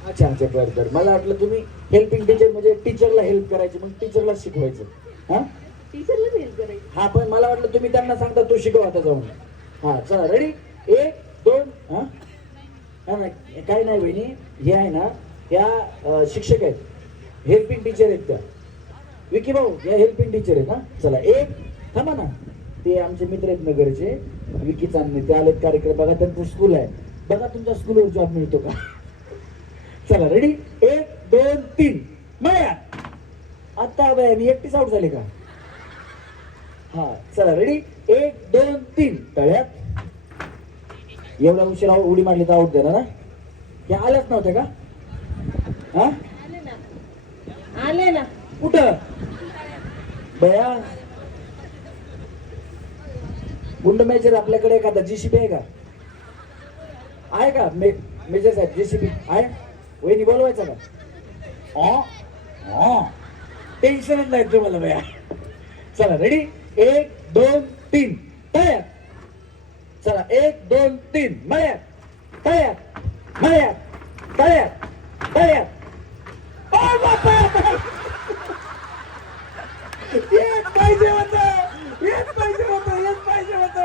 अच्छा अच्छा, बरं बरं. मला वाटलं तुम्ही हेल्पिंग टीचर म्हणजे टीचरला हेल्प करायची, मग टीचरला शिकवायचं. हा टीचरलाच हेल्प करायची. हा, पण मला वाटलं तुम्ही त्यांना सांगता तू शिकव आता जाऊन. हा चला रेडी 1 2. हा नाही काही नाही वहिनी, हे आहे ना या शिक्षक आहेत, हेल्पिंग टीचर आहेत त्या. विकी भाऊ या हेल्पिंग टीचर आहेत. हा चला 1 थांबा ना, ते आमचे मित्र आहेत नगरचे, विकी चांदणे, ते आलेत कार्यक्रम. बघा त्यांचं स्कूल आहे, बघा तुमच्या स्कूलवर जॉब मिळतो का? चला रेडी 1 2 3 मळ्यात. आता बाय मी एकटीच आउट झाले का? हा चला रेडी 1 2 3 तळ्यात. एवढा उशिरा उडी मारली तर आउट देणार ना? हे आल्याच नव्हते का? हा आले ना. कुठं बया? गुंड मेजर आपल्याकडे एखादा जीसीबी आहे का? आहे का मेजर साहेब? जीसीबी आहे? वहिनी बोलवायचा का? टेन्शनच नाही तुम्हाला बया. चला रेडी 1 2 3 तळ्यात. चला 1 2 3 मळ्यात तळ्यात मळ्यात तळ्यात तळ्यात. एक पाहिजे होत, एक पाहिजे होत, एक पाहिजे होत.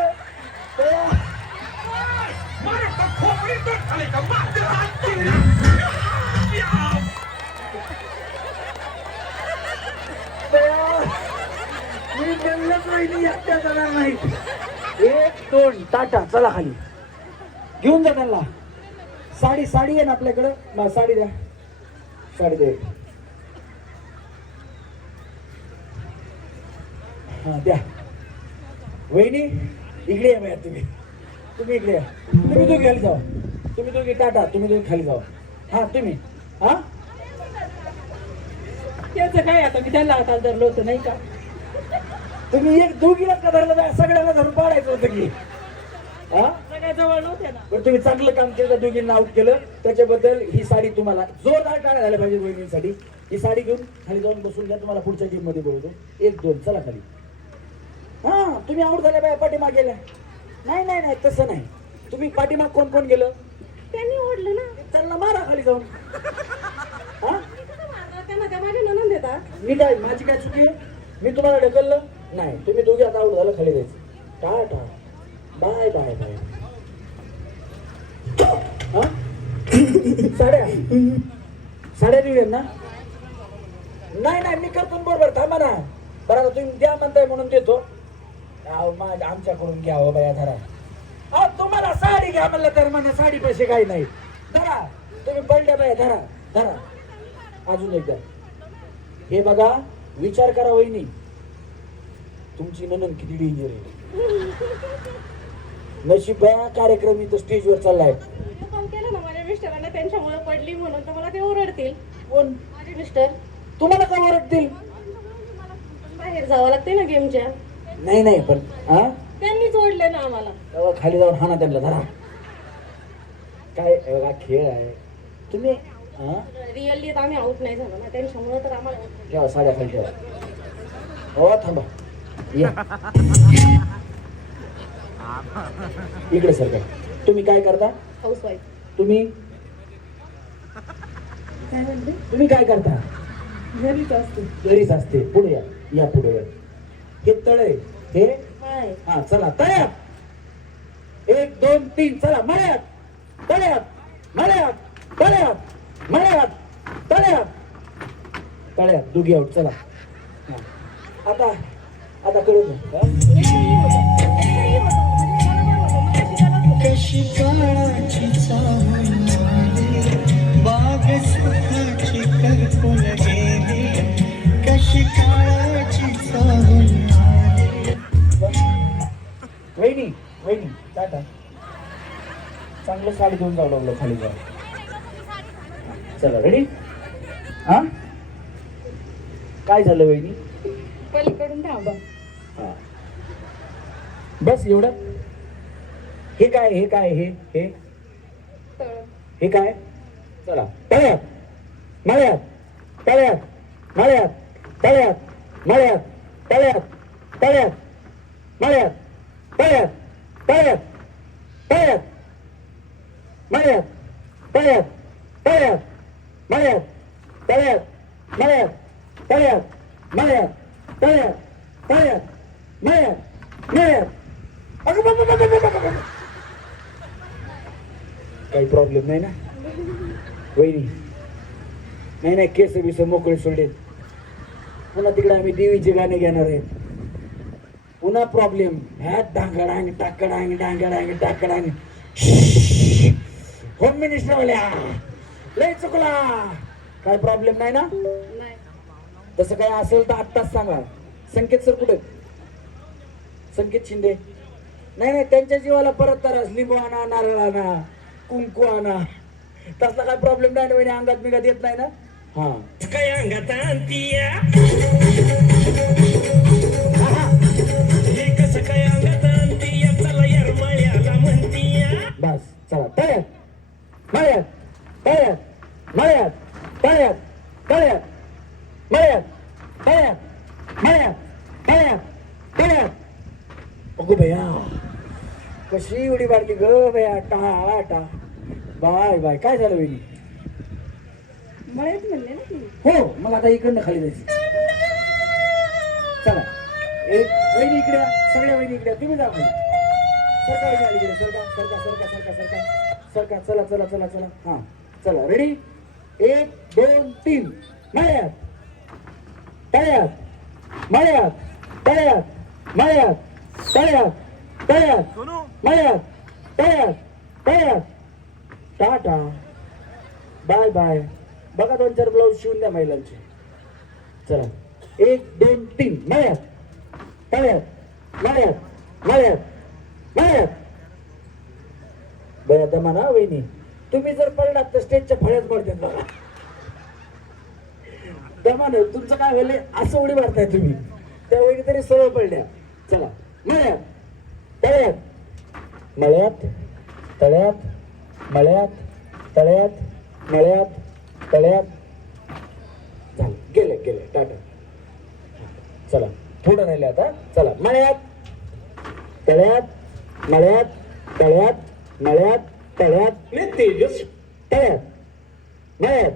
मी म्हणलंच वहिनी एकट्या जाणार नाही. 1 2 टाटा. चला खाली घेऊन जा त्यांना. साडी साडी आहे ना आपल्याकडं? साडी द्या, साडी द्या. हा द्या. वहिनी इकडे या बाया. तुम्ही तुम्ही इकडे या. तुम्ही दोघी खाली जावा. तुम्ही दोघी टाटा. तुम्ही दोघी खाली जावा. हा तुम्ही. हा त्याचं काय, आता मी त्यांना आता धरलं होतं नाही का? तुम्ही एक दोघीला का धरलं नाही? सगळ्यांना धरून पाडायचं होतं की. हा सगळ्या जवळ नव्हते ना. पण तुम्ही चांगलं काम केलं, दोघींना आउट केलं. त्याच्याबद्दल ही साडी तुम्हाला जोरदार टाळ्या झाल्या पाहिजे वहिनींसाठी. ही साडी घेऊन खाली जाऊन बसून घ्या. तुम्हाला पुढच्या टीम मध्ये बोलवतो. 1 2 चला खाली. हा तुम्ही आउट झाल्या बाया, पाठीमाग गेल्या. नाही नाही नाही तसं नाही. तुम्ही पाठीमाग कोण कोण गेलं? त्यांनी ओढलं ना. त्यांना मारा खाली जाऊन. हा त्यांना ना त्या माझी ननंद देता. मी काय माझी काय चुकी आहे? मी तुम्हाला ढकललं नाही, तुम्ही दोघे आता आऊट झालं, खाली जायचं. Tata bye bye bye. हा? साड्या साड्या देऊया ना? नाही नाही मी करतो ना, बरोबर थांबा ना. बरं आता तुम्ही द्या म्हणताय म्हणून देतो. आमच्याकडून घ्या हो बाया धरा. तुम्हाला साडी घ्या म्हणलं तर म्हणा साडी पैसे काही नाही. धरा तुम्ही पडल्या बाया, धरा धरा. अजून एकदा हे बघा, विचार करा वहिनी, तुमची ननंद किती डेंजर आहे. नशीब कार्यक्रम इथं स्टेजवर चाललाय. कॉल केला ना माझ्या मिस्टरांना, त्यांच्यामुळे पडली म्हणून तर मला ते ओरडतील. कोण? माझे मिस्टर. तुम्हाला का ओरडतील? बाहेर जावं लागते ना गेमच्या. नाही नाही पण हा त्यांनीच ओढले ना आम्हाला. तेव्हा खाली जाऊन हाना त्यांना, धरा. काय बघा खेळ आहे. तुम्ही हा रिअली आम्ही आउट नाही झालो ना, त्यांच्यामुळे तर आम्हाला ओरडले. ठेवा साड्या खाली ठेवा. हो थांबा या इकडे सर. काय तुम्ही काय करता? हाऊसवाईफ. तुम्ही काय म्हणते? तुम्ही काय करता? घरीच असते. घरीच असते. पुढे या, या पुढे या. हे तळे हे काय? हा चला तळ्यात. 1 2 3 चला. मळ्यात तळ्यात मळ्यात तळ्यात मळ्यात तळ्यात तळ्यात. दोघी आऊट. चला हा. आता आता कळू नका. कशी काळाची चाहूल आली, बाग सुखाची करपून गेली. कशी काळाची चाहूल आली. वहिनी वहिनी टाटा. चांगलं साडी घेऊन जाऊ लागलो खाली जाऊ. चला रेडी. हा काय झालं वहिनी? पलीकडून थांबा. हा बस एवढं. हे काय हे काय हे हे तळ. हे काय? चला तळ्यात मळ्यात तळ्यात मळ्यात तळ्यात मळ्यात तळ्यात तळ्यात मळ्यात तळ्यात तळ्यात तळ्यात मळ्यात तळ्यात तळ्यात मळ्यात तळ्यात मळ्यात तळ्यात मळ्यात तळ्यात तळ्यात मळ्यात मळ्यात. अगं बाबा बाबा बाबा बाबा. काही प्रॉब्लेम नाही ना वहिनी? नाही नाही केस बिस मोकळे सोडले. पुन्हा तिकडे आम्ही देवीचे गाणे घेणार आहेत. पुन्हा प्रॉब्लेम. ह्यात डांगडांग टाकडांग डांगडांग टाकडांग. होम मिनिस्टर वाल्या लय चुकला. काय प्रॉब्लेम नाही ना? नाही. तसं काय असेल तर आत्ताच सांगा. संकेत सर कुठे? संकेत शिंदे. नाही नाही त्यांच्या जीवाला परत तरस. लिंबू आणा, नारळ आणा, कुंकू आणा. तसला काय प्रॉब्लेम नाही ना वहिनी? अंगात बिगात येत नाही ना? हा काय अंगात आणतीया, हे कसं काय अंगात आणतीया, चला यार मळ्याला म्हणतीया. बस चला तळ्यात मळ्यात तळ्यात मळ्यात तळ्यात तळ्यात मळ्यात तळ्यात मळ्यात तळ्यात तळ्यात. अगो भैया कशी उडी मारली ग भैया. टा टा बाय बाय. काय झालं वहिनी? मळ्यात म्हणले ना ती. हो मग आता इकडनं खाली जायचं. चला एक वहिनी इकडे या. सगळ्या वहिनी इकडे या. तुम्ही जा खाली. सरका वहिनी आली इकडे. सरका सरका सरका सरका सरका सरका. चला चला चला चला. हा चला रेडी. 1 2 3 मळ्यात तळ्यात मळ्यात तळ्यात मळ्यात तळ्यात तळ्यात मळ्यात तळ्यात तळ्यात. Tata bye bye. बघा 2-4 ब्लाऊज शिवून द्या महिलांचे. चला 1 2 3 मळ्यात तळ्यात मळ्यात मळ्यात मळ्यात. बरं दमा ना वहिनी. तुम्ही जर पडलात तर स्टेजच्या फळ्यात पडतात बघा. दमा ना. तुमचं काय झालंय असं उडी मारताय तुम्ही. त्या वहिनी तरी सरळ पडल्या. चला मळ्यात तळ्यात मळ्यात तळ्यात मळ्यात तळ्यात मळ्यात तळ्यात. झालं गेले गेले. टाटा. चला थोडं राहिले आता. चला मळ्यात तळ्यात मळ्यात तळ्यात मळ्यात तळ्यात तेजस तळ्यात मळ्यात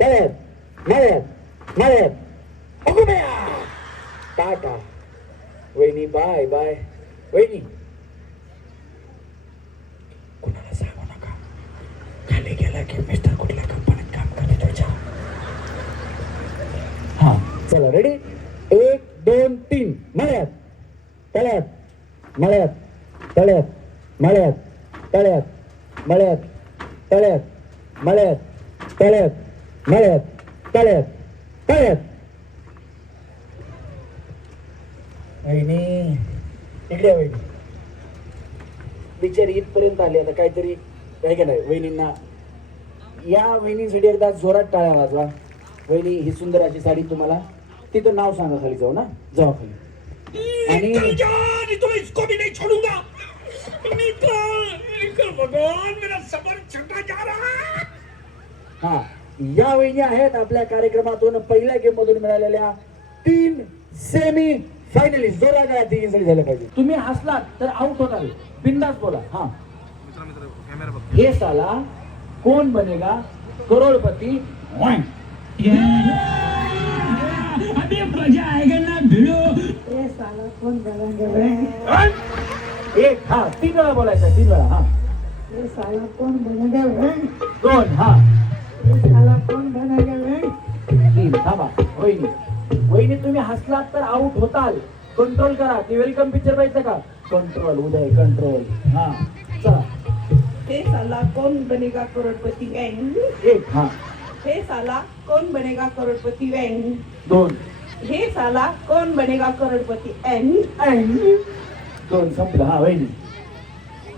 तळ्यात मळ्यात मळ्यात अगो बया टाटा वहिनी बाय बाय वहिनी कुणाला सांगू नका खाली गेला की मिस्टर कुठल्या कंपनीत काम करते तुझ्या हा चला रेडी 1 2 3 मळ्यात तळ्यात मळ्यात तळ्यात मळ्यात तळ्यात मळ्यात तळ्यात मळ्यात तळ्यात मळ्यात तळ्यात तळ्यात वहिनी इकडे या वहिनी बिचारी इथपर्यंत आली आता काहीतरी काय का नाही वहिनींना या वहिनीसाठी एकदा जोरात टाळ्या वाजवा वहिनी ही सुंदर अशी साडी तुम्हाला तिथं नाव सांगा खाली जाऊ ना जाऊ खाली आणि तो इसको भी नहीं छोड़ूंगा निकल भगवान मेरा सबर छूटा जा रहा हा या वहिनी आहेत आपल्या कार्यक्रमातून पहिल्या गेम मधून मिळालेल्या 3 सेमी फायनलिस्ट जोरात गाड्या 3 जरी झाल्या पाहिजे तुम्ही हसलात तर आउट होताल बिंदास बोला हा हे साला कोण बनेगा करोडपती अभी मजा आएगा ना भिड़ो एक हा 3 वेळा बोलायचं 3 वेळा हा दोन हा 3 थांबा वहिनी वहिनी तुम्ही हसलात तर आउट होताल कंट्रोल करा ते वेलकम पिक्चर पाहिजे का कंट्रोल उदय कंट्रोल हा चला हे साला कौन बनेगा करोड़पति वैंग एक हा हे साला कौन बनेगा करोड़पति वैंग 2 हे साला कौन बनेगा करोड़पति एंग 2 संपलं हा वहिनी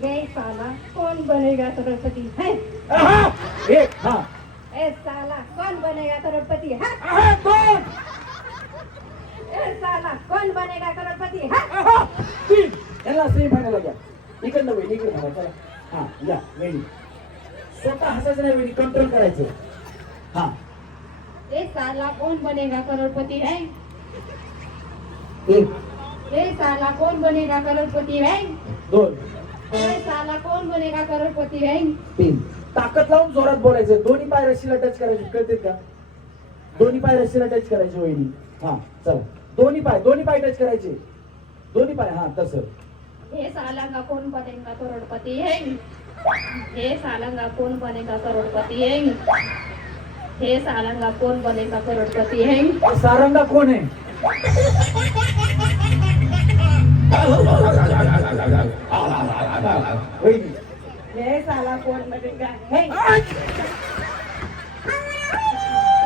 हे साला कौन बनेगा करोड़पति है आहा, एक हा ए साला कौन बनेगा करोड़पति है आहा, 2 ए साला कौन बनेगा करोड़पति है आहा, 3 याला सेमी फायनल घ्या इकडनं वहिनी इकडे थांबा चला हा या वहिनी स्वतः हसायचं नाही वहिनी कंट्रोल करायचं हा ए साला कौन बनेगा करोड़पति है एक ए साला कौन बनेगा करोड़पति है 2 ए साला कौन बनेगा करोड़पति है 3 ताकद लावून जोरात बोलायचं दोन्ही पाय रस्सीला टच करायचे कळते का दोन्ही पाय रस्सीला टच करायचे वहिनी हा चला दोन्ही पाय टच करायचे दोन्ही पाय हा तसं हे सालंगा कौन बनेगा करोड़पति है हे सालंगा कौन बनेगा करोड़पति है हे सालंगा कौन बनेगा करोड़पति है सारंगा कोण आहे वहिनी हे साला कौन बनेगा है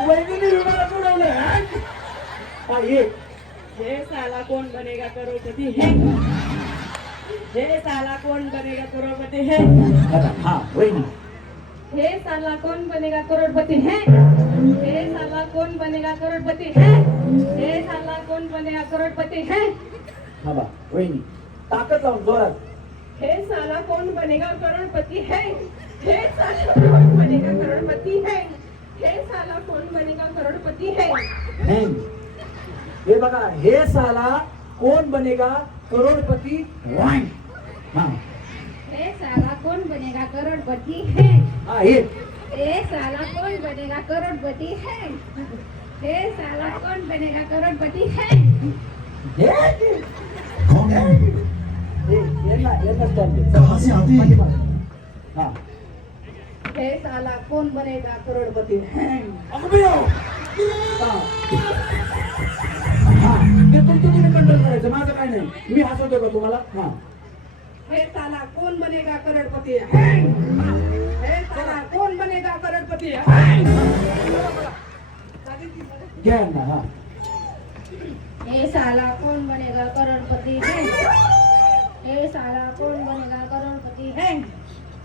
वहिनीने रुमाला सोडवलं हा एक हे साला कौन बनेगा करोड़पति है हे साला कौन बनेगा करोड़पति है हा वहिनी हे साला कौन बनेगा करोड़पति है हे साला कौन बनेगा करोड़पति है हे साला कौन बनेगा करोड़पति है हा बा वहिनी ताकद लावून जोरात हे साला कौन बनेगा करोड़पति है हे साला कौन बनेगा करोड़पति है हे साला कौन बनेगा करोड़पति है हँग. हे बघा हे साला कोण बनेगा करोडपती वांग. हा हे साला कौन बनेगा करोड़पति है हा हे हे साला कौन बनेगा करोड़पति है हे साला कौन बनेगा करोड़पति है हा हे साला कौन बनेगा करोड़पति है तुम्ही कंट्रोल करायचं माझं काय नाही मी हसवतो का तुम्हाला हा हे साला कौन बनेगा करोड़पति है हे साला कौन बनेगा करोड़पति है घ्या ना हा हे साला कौन बनेगा करोड़पति है हे साला कौन बनेगा करोड़पति है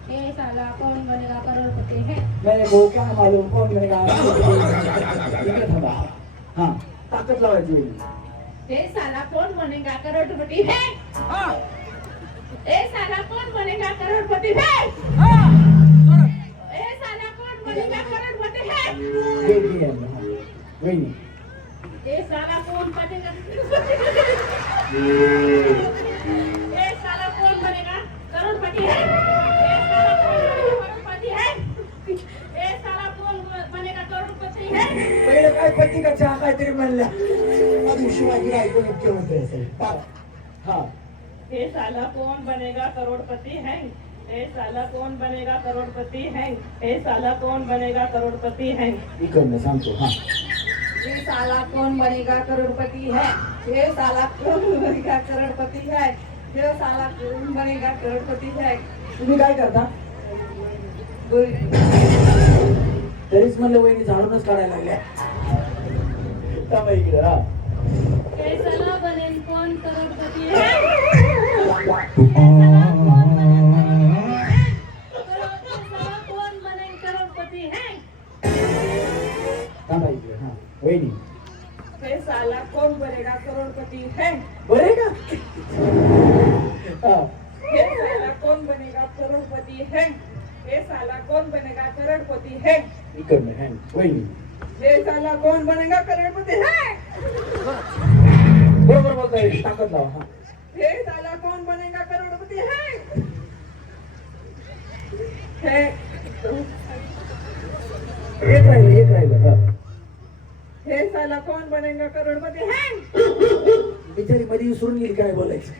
हे साला कौन बनेगा करोड़पति है मेरे को क्या मालूम कौन बनेगा इकडे थांबा. हा ताकद लावायची वेळी. हे साला कौन बनेगा करोड़पति है हे साला कौन बनेगा करोड़पति है हे साला कौन बनेगा करोड़पति है घे, घे यांना, हा. वहिनी हे साला कौन बनेगा हे साला कौन बनेगा करोड़पति है हे साला कौन बनेगा करोड़पति है हे साला कौन बनेगा करोड़पति है पहिलं काय काय पती का चहा काहीतरी म्हणल्या अजून शिवाजी बायको मुख्यमंत्री असेल हा हे साला कौन बनेगा करोड़पति है हे साला कौन बनेगा करोड़पति है हे साला कौन बनेगा करोड़पति है इकडनं सांगतो हा ये साला कौन बनेगा करोड़पति है ये साला कौन बनेगा करोड़पति है ये साला कौन बनेगा करोड़पति है तुम्ही काय करता तरीच म्हणलं वहिनी झाडूनच काढायला लागल्या थांबा इकडे हा हे साला बनेल कोण करोडपती है कोण बनेल करोडपती है थांबा इकडे हा वहिनी हे साला कौन बनेगा करोड़पति है बरे का हा हे साला कौन बनेगा करोड़पति है हे साला कौन बनेगा करोड़पति है इकडनं हँड वहिनी हे साला कौन बनेगा करोड़पति है बरोबर बोलताय ताकद लावा हा हे साला कौन बनेगा करोड़पति है हे एक राहिलं हा हे साला कौन बनेगा करोड़पति है बिचारी मध्ये विसरून गेली काय बोलायचं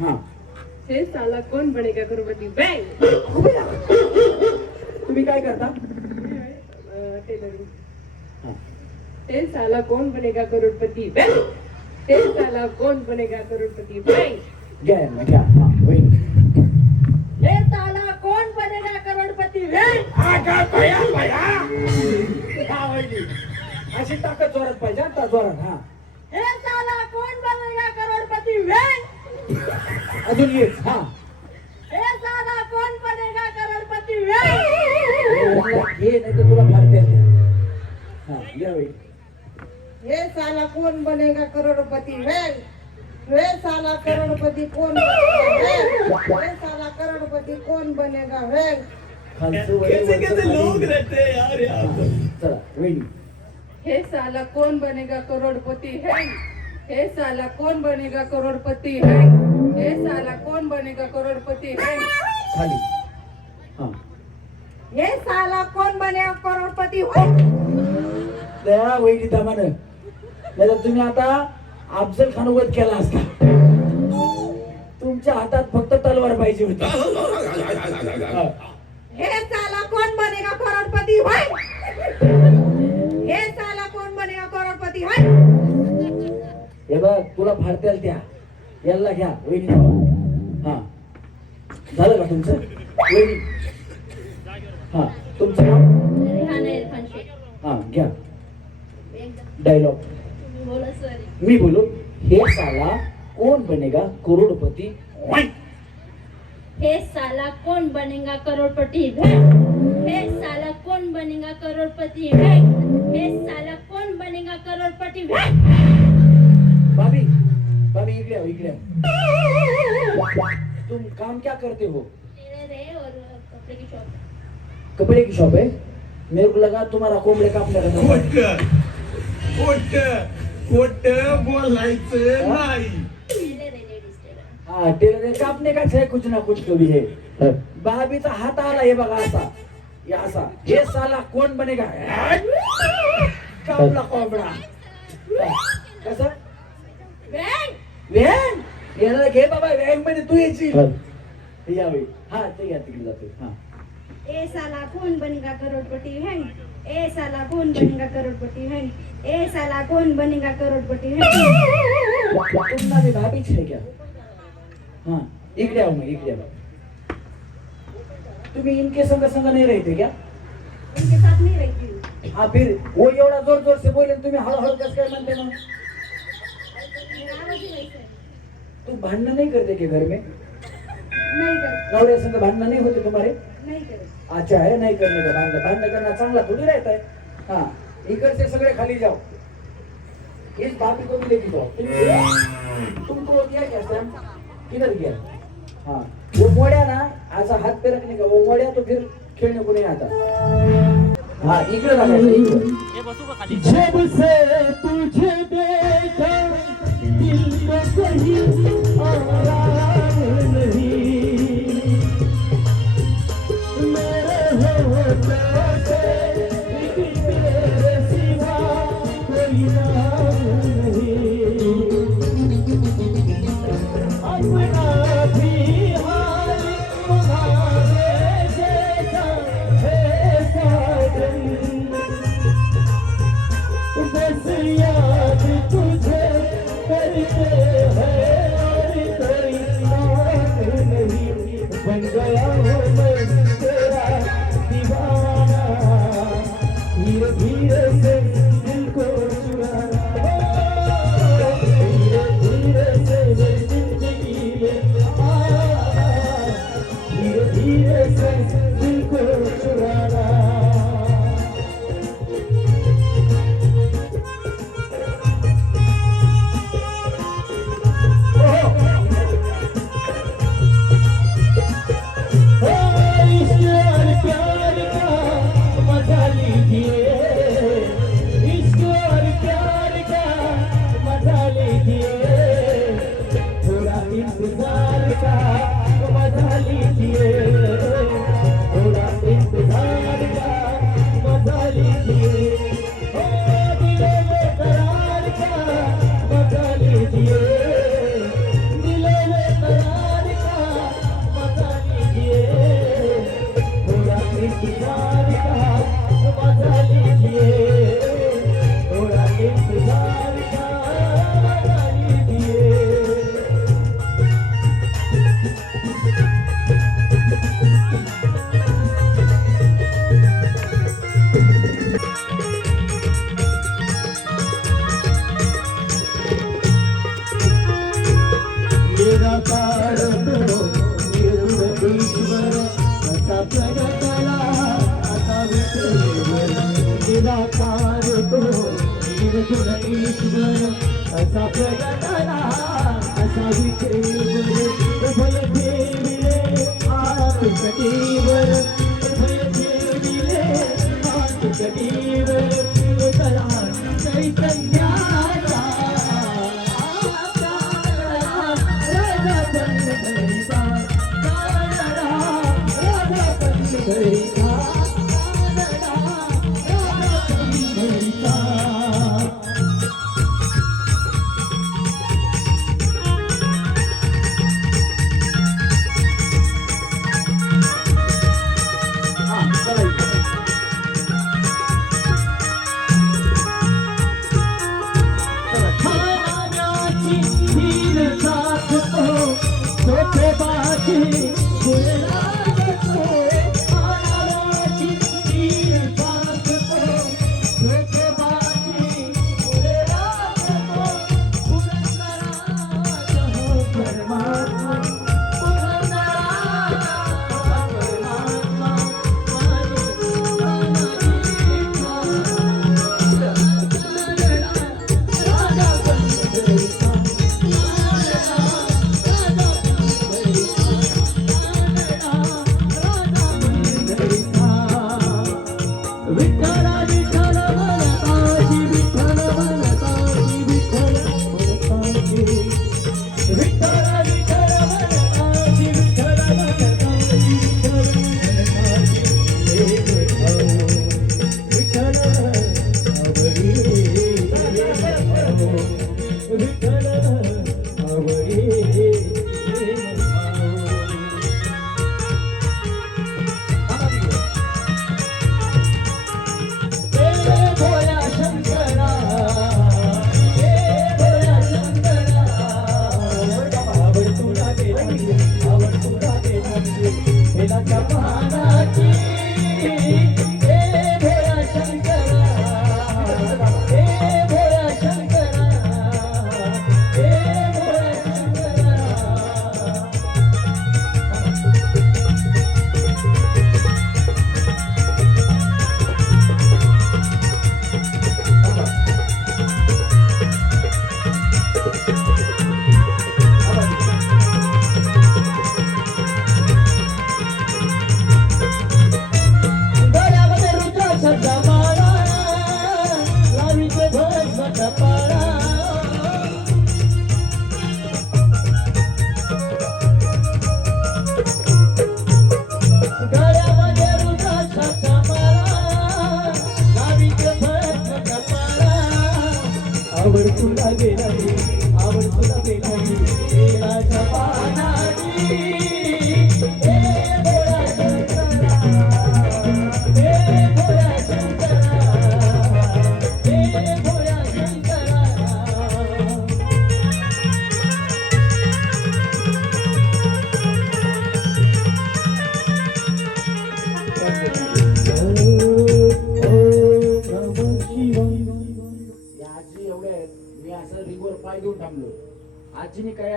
हा हे साला कौन बनेगा करोड़पति बैंक तुम्ही काय करता टेलरिंग हा हे साला कौन बनेगा करोड़पति बैंक हे साला कौन बनेगा करोड़पति बैंक घ्या यांना घ्या हा वहिनी ये साला कौन बनेगा करोड़पति है अशी ताकद जोरात पाहिजे आता जोरात हा ये साला कौन बनेगा करोड़पति है अजून एक हा ये साला कौन बनेगा करोड़पति है हे नाही तर तुला फाडते हा या वहिनी ये साला कौन बनेगा करोड़पति है ये साला करोड़पति कौन बनेगा है ये साला करोड़पति कौन बनेगा है खालचं वरचं लोग खाली. रहते हैं यार यहाँ पे चला वहिनी हे साला कौन बनेगा करोड़पति है हे साला कौन बनेगा करोड़पति है हे साला कौन बनेगा करोड़पति है खाली हा ये साला कौन बनेगा करोड़पति हो त्या वहिनी दमानं नाही तर तुम्ही आता अफजल खान वध केला असता तुमच्या हातात फक्त तलवार पाहिजे होती हा. ये साला कौन बनेगा करोड़पति है ये साला कौन बनेगा करोड़पति है हे बघ तुला फाडत्याल त्या याला घ्या वहिनी जावा. हा झालं का तुमचं वहिनी हा तुमचं नाव रेहाना इरफान शेख हा घ्या डायलॉग तुम्ही बोला सॉरी मी बोलू हे साला कोण बनेगा करोडपती हे साला कौन बनेगा करोड़पति है हे साला कौन बनेगा करोड़पति है हे साला कौन बनेगा करोड़पति है भाभी भाभी इकडे आओ इकडे आओ. तुम काम क्या करते हो टेलर है और कपड़े की शॉप है कपड़े की शॉप है मेरे को लगा तुम्हारा कोंबडे कापने का धंदा है. खोट बोलायचं नाही टेलर है लेडीज टेलर हाँ टेलर है, कापने का है कुछ ना कुछ तो भी है. भाभीचा हात आला हे बघा असा हे असा हे साला कोण बनेगा कापला कोंबडा कसं व्हॅन याला घे बाबा व्हॅन मध्ये तू यायची यावे हा ते या तिकडे जाते हा ए साला कौन बनेगा करोड़पति है ए साला कौन बनेगा करोड़पति है ए साला कौन बनेगा करोड़पति है तुमना भी भाभी है क्या हाँ इकडे आओ मैं इकडे आओ तुम्ही इनके संग संग नहीं रहते क्या उनके साथ नहीं रहती हूँ हाँ फिर वो एवढा जोर जोर से बोले तुम्ही हळूहळू कसं काय म्हणते मग मेरा आवाज ही वैसा है। तुम भांडण नहीं करते के घर में नहीं कर नवरे संग भांडण नहीं होते तुम्हारे नहीं करे अच्छा है नहीं करने का भांडण भांडण करना चांगला थोड़ी रहता है हाँ इधर से सगळे खाली जाओ इस भाभी को भी लेके जाओ तुमको दिया क्या सैम किधर गया हाँ वो मोड़िया ना ऐसा हाथ पे रखने का वो मोड़िया तो फिर खेलने को नहीं आता हाँ इकडे लगा इकडे जब से तुझे देखा दिल को कहीं आराम नहीं मेरे होते इंतजार का मजा लीजिए, थोड़ा इंतजार का मजा लीजिए। निराकार तो निर्गुणेश्वर असा प्रगटला असा विठ्ठलेश्वर। निराकार तो निर्गुणेश्वर असा प्रगटला असा विठ्ठलेश्वर। उभय ठेविले हात कटीवर, उभय ठेविले हात कटीवर, उतरा चैतन्याचा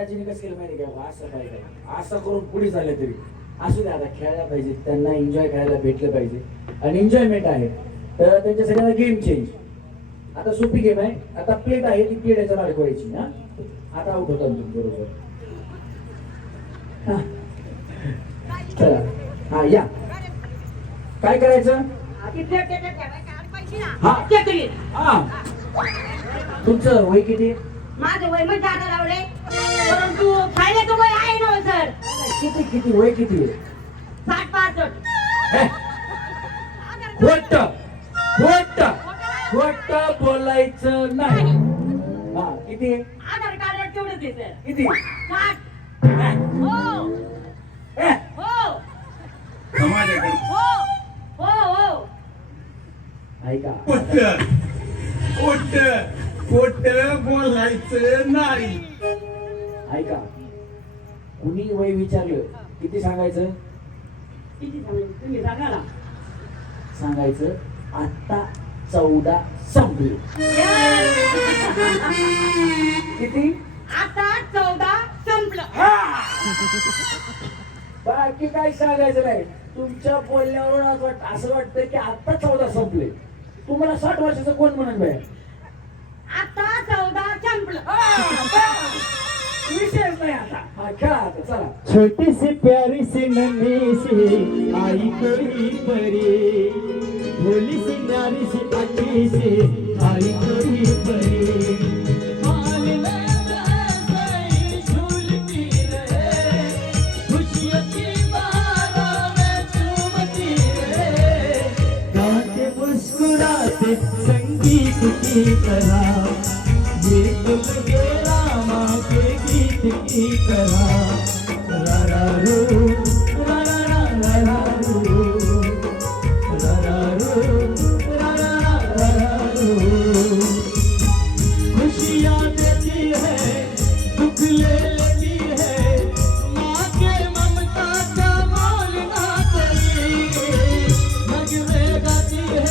आजीने कसं केलं माहिती का, असं पाहिजे असं करून पुढे झाले तरी असू द्या, आता खेळायला पाहिजे, त्यांना एन्जॉय करायला भेटलं पाहिजे आणि एन्जॉयमेंट आहे तर त्यांच्यासाठी आता गेम चेंज. आता सोपी गेम आहे. आता प्लेट आहे ती प्लेट याच्या नावे करायची. हा आता आउट होता तुम्ही बरोबर. चला हा या काय करायचं. हा तुमचं वय किती. माझं वय मग जागा लावले परंतु फायद्याचं वय आहे ना सर. किती किती वय किती. 60-65. खोट खोट खोट बोलायचं नाही. हा किती. आधार कार्ड तेवढंच आहे सर. किती. 60. हो हो हो ऐका खोट बोलायचं नाही. ऐका, कुणी वय विचारलं किती सांगायचं? तुम्ही सांगा ना. सांगायचं आता 14 संपले. किती? आता 14 संपलं. बाकी काही सांगायचं नाही. तुमच्या बोलण्यावरून असं वाटतं की आता 14 संपले. तुम्हाला 60 वर्षाचं कोण म्हणत बाय? आता 14 संपलं. विषयच नाही आता. हा खेळा आता, चला. छोटी सी प्यारी सी नन्ही सी आई कोई परी, भोली सी न्यारी सी अच्छी सी आई कोई परी, बाल में ऐसे झूलती रहे, खुशियों की बहारों में झूमती रहे, गाते मुस्कुराते संगीत की तरह, ये तो लगे रामा के गीत की तरह. रा रा रू, रा रा रा रा रू, रा रा रू, रा रा रा रू. खुशियाँ देती है, दुख ले लेती है, माँ के ममता का मोल ना कोई. नगमे गाती है,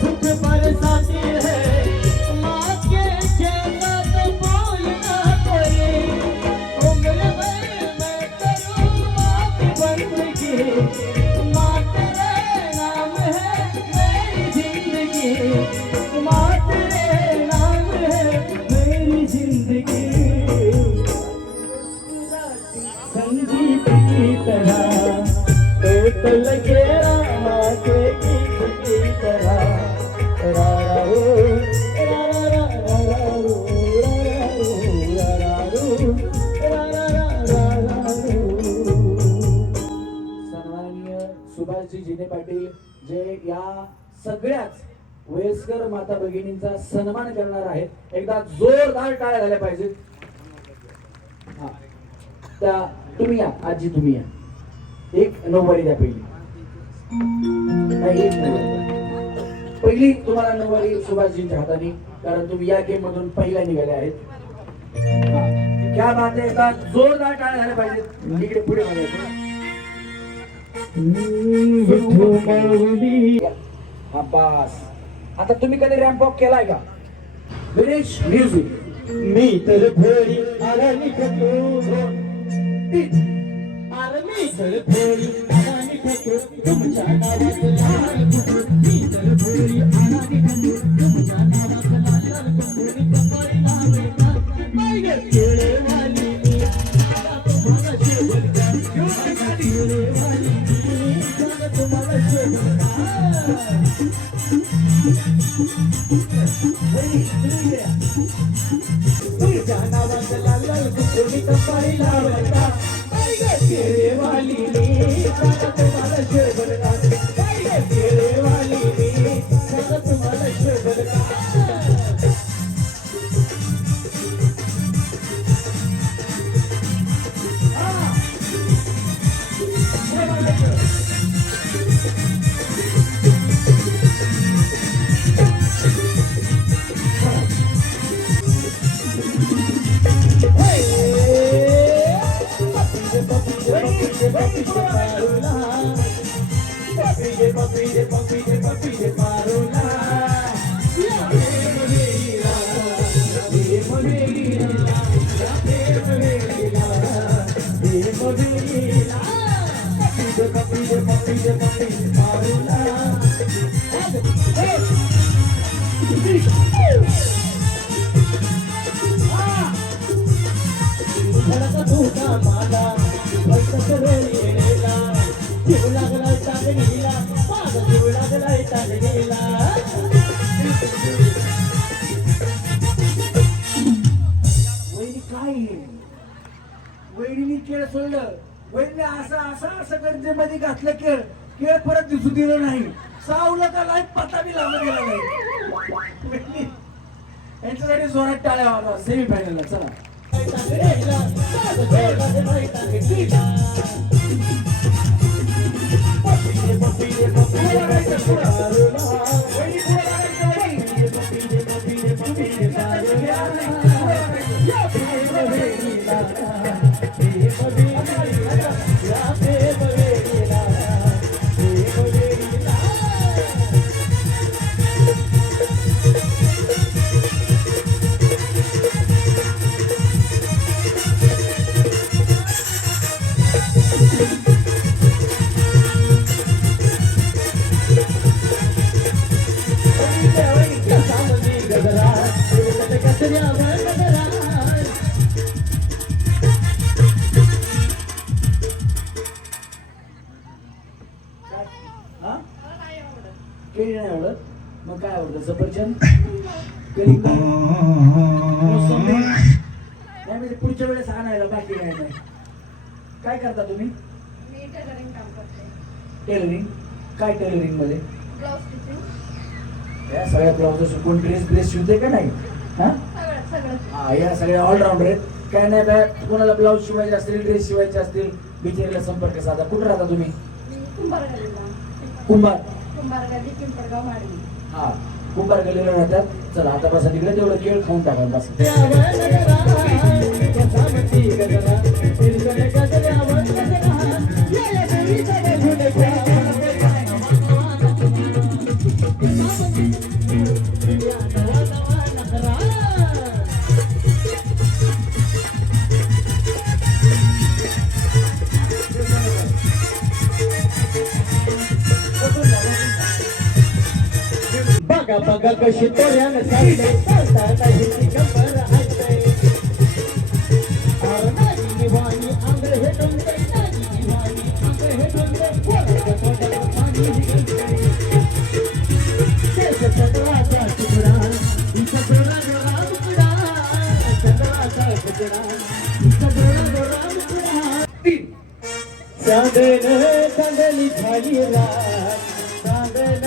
सुख बरसाती है, माँ के जैसा तो बोल ना कोई. उम्र भर मैं करूँ माँ की बंदगी, माँ तेरे नाम है मेरी जिंदगी, माँ तेरे नाम है मेरी जिंदगी. संगीत की तरह तो लगे रामा के गीत की तरह. रा रा रू, रा रा रा रा रू, रा रा रू, रा रा रा रा रू. सन्माननीय सुभाषजी जिने पाटील जे या सगळ्याच वयस्कर माता भगिनींचा सन्मान करणार आहेत. एकदा जोरदार टाळ्या झाल्या पाहिजेत. हा, त्या तुम्ही या आजी, तुम्ही या. एक नऊवारी द्या पहिली. नाही, एक नऊवारी. पहिली तुम्हाला नऊवारी सुभाषजींच्या हाताने, कारण तुम्ही या गेम मधून पहिला निघाले आहेत. हा, क्या बात आहे. एकदा जोरदार टाळ्या झाल्या पाहिजेत. इकडे पुढे बघायचं. विठू माऊली. हा, बस. आता तुम्ही कधी रॅम्प वॉक केलाय का? विनेश म्युझिक. मी तर भोरी आरानी ठेवतो, अरे मी तर भोरी आरानी ठेवतो, तुमच्या नावात लाल कुठू. मी तर भोरी आरानी ठेवतो, तुमच्या नावात लाल कुठू. कपाळी नावे का बाई केळेवाली मी, आता तुम्हाला शोभल का केळेवाली मी, आता तुम्हाला शोभल का. तुझ्या नावात लाल कुठून कपाळी लावल का बाई केळेवाली मी, आता तुम्हाला शोभल का बाई केळेवाली मी, आता तुम्हाला शोभल का. वहिनी केळ सोडलं. वहिनी असं गंजेमध्ये घातलं केळ, केळ परत दिसू दिलं नाही. सावलं का लाईट पत्ता बी लावला गेला नाही. यांच्यासाठी जोरात टाळ्या वाजवा. सेमी फायनलला चला. वहिनी हा? केळी नाही आवडत मग काय आवडतं सफरचंद कलिंगड मोसंबी नाही म्हणजे पुढच्या वेळेस आणायला बाकी नाही काय करता तुम्ही मी टेलरिंग काम करते. टेलरिंग काय टेलरिंग मध्ये ब्लाऊज स्टिचिंग या सगळ्या ब्लाउज कोण ड्रेस शिवते का नाही हा सगळं हा या सगळ्या ऑलराऊंडर आहेत काय नाही बॅ कोणाला ब्लाऊज शिवायचे असतील ड्रेस शिवायचे असतील बिचारीला संपर्क साधा कुठं राहता तुम्ही मी कुंभारगल्लीला कुंभार कुंभारगल्ली पिंपळगाव माडवी. हा कुंभार गल्लीला राहतात चला आता बसा तिकडे तेवढं केळ खाऊन टाका बस बघा बघा कशी तोऱ्यानं चालते चालता नाही ती गंमत असते अरे नाही निवाणी आंध्र हे डोंगर नाही निवाणी आंध्र हे डोंगर पोराच्या तोंडाला पाणी निघते शेत चंद्राचा तुकडा इथं डोळा डोळा तुकडा चंद्राचा तुकडा इथं डोळा डोळा तुकडा चांदण चांदणी झाली रात चांदण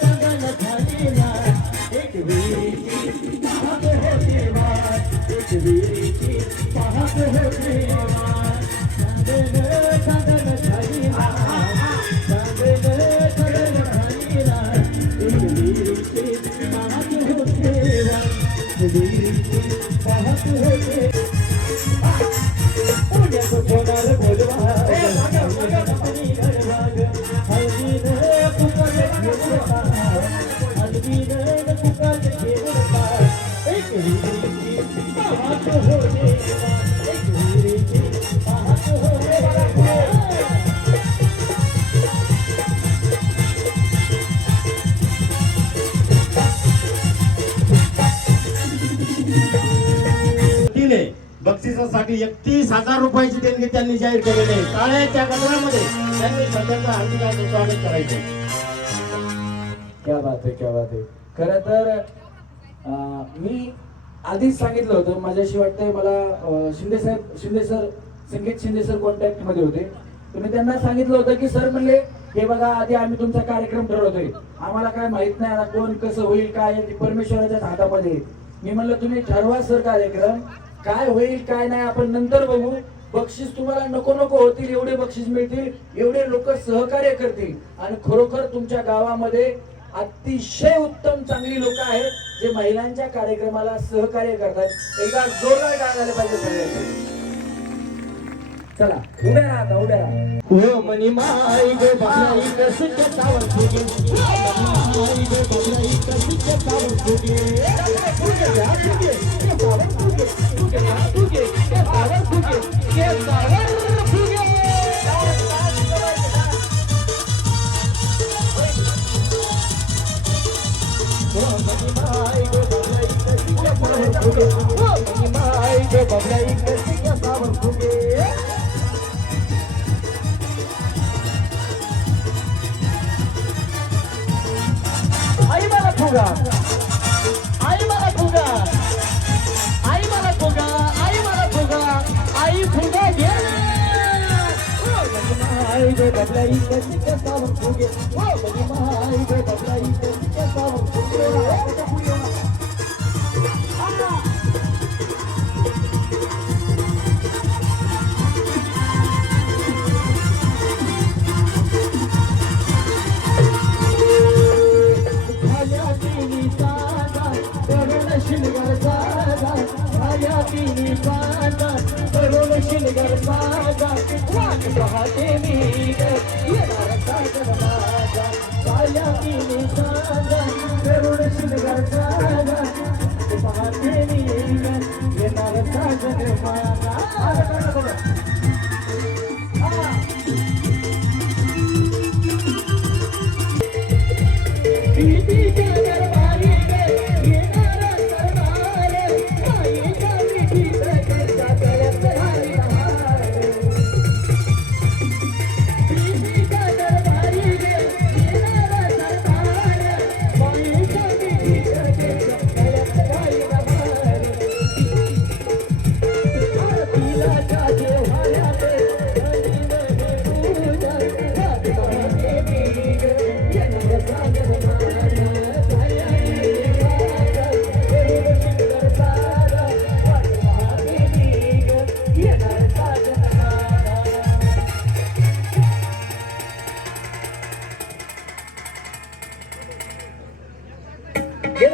चांदण झाली रात एक विहिरीची पाहत होते वाट एक विहिरीची पाहत होते वाट चांदण चांदण झाली रात चांदण चांदण झाली रात एक विहिरीची पाहत होते वाट विहिरीची पाहत होते पुण्याचं सोनार बोलवा बक्षिसासाठी 31,000 रुपयाची देणगी त्यांनी जाहीर केलेली आहे. टाळ्याच्या गजरामध्ये त्यांनी सध्याचं हार्दिक स्वागत करायचं. क्या बात आहे क्या बात आहे खरं तर मी आधीच सांगितलं होतं माझ्याशी वाटतंय मला शिंदे सर संकेत शिंदे सर कॉन्टॅक्ट मध्ये होते तर मी त्यांना सांगितलं होतं की सर म्हणले हे बघा आधी आम्ही तुमचा कार्यक्रम ठरवतोय आम्हाला काय माहित नाही आता कोण कसं होईल काय आहे, ते परमेश्वराच्या हातामध्ये आहे. मी म्हणलं तुम्ही ठरवा सर कार्यक्रम काय होईल काय नाही आपण नंतर बघू बक्षीस तुम्हाला नको नको होतील एवढे बक्षीस मिळतील एवढे लोक सहकार्य करतील आणि खरोखर तुमच्या गावामध्ये अतिशय उत्तम चांगली लोक आहेत जे महिलांच्या कार्यक्रमाला सहकार्य करतात एकदा जोरदार गायला पाहिजे सगळ्यांनी चला उभ्या राहा उभ्या राहा ओ मनी माई गो बाई कसं चावल फुगे माई गो बाई कसं चावल फुगे चावल फुगे चावल फुगे फुगे चावल फुगे चावल फुगे ओ मनी माई गो बाई कसं चावल फुगे ओ मनी माई गो बाई कसं चावल फुगे आई मला फुगा आई मला फुगा आई मला फुगा आई मला फुगा आई फुगा घे आई गो बबलाई कशी कसावर फुगे ओ आई गो बबलाई कशी कसावर फुगे शिलगर माझा वाट पाहते मी येणार सागर माझा पाया किनी साजा करुण शिलगर माझा पाहते मी येणार सागर माझा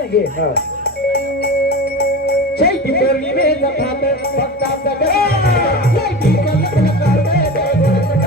घे हा चैती पौर्णिमेचा फात भक्तांचा गणपती चैती पौर्णिमेचा फात गणपती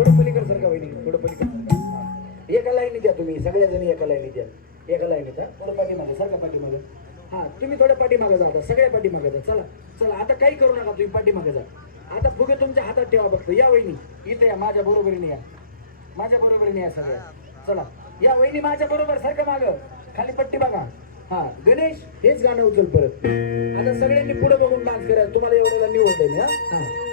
थोडं पलीकडे सरका वहिनी थोडं पलीकडे एका लाईनी द्या तुम्ही सगळ्या जणी एका लाईनी द्या एका लाईनीत हा थोडं पाठीमागे सारखा पाठीमागे हा तुम्ही थोडं पाठीमागे जा आता सगळ्या पाठीमागे जा चला चला आता काही करू नका तुम्ही पाठीमागे जा आता फुगे तुमच्या हातात ठेवा फक्त या वहिनी इथे या माझ्या बरोबरीने या सगळ्या चला या वहिनी माझ्या बरोबर सारखं माग खाली पट्टी बघा हा गणेश हेच गाणं उचल परत आता सगळ्यांनी पुढे बघून डान्स करा तुम्हाला एवढ्याला निवडलंय मी हा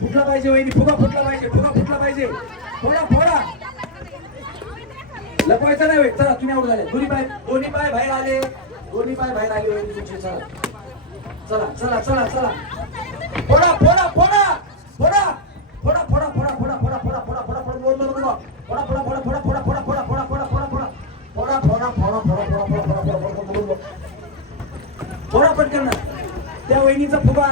फुटला पाहिजे वहिनी फुगा फुटला पाहिजे फोडा लपवायचं नाही चला तुम्ही आऊट झाले दोन्ही पाय बाहेर आले वहिनी तुमचे चला फोडा पटकन त्या वहिनीचा फुगा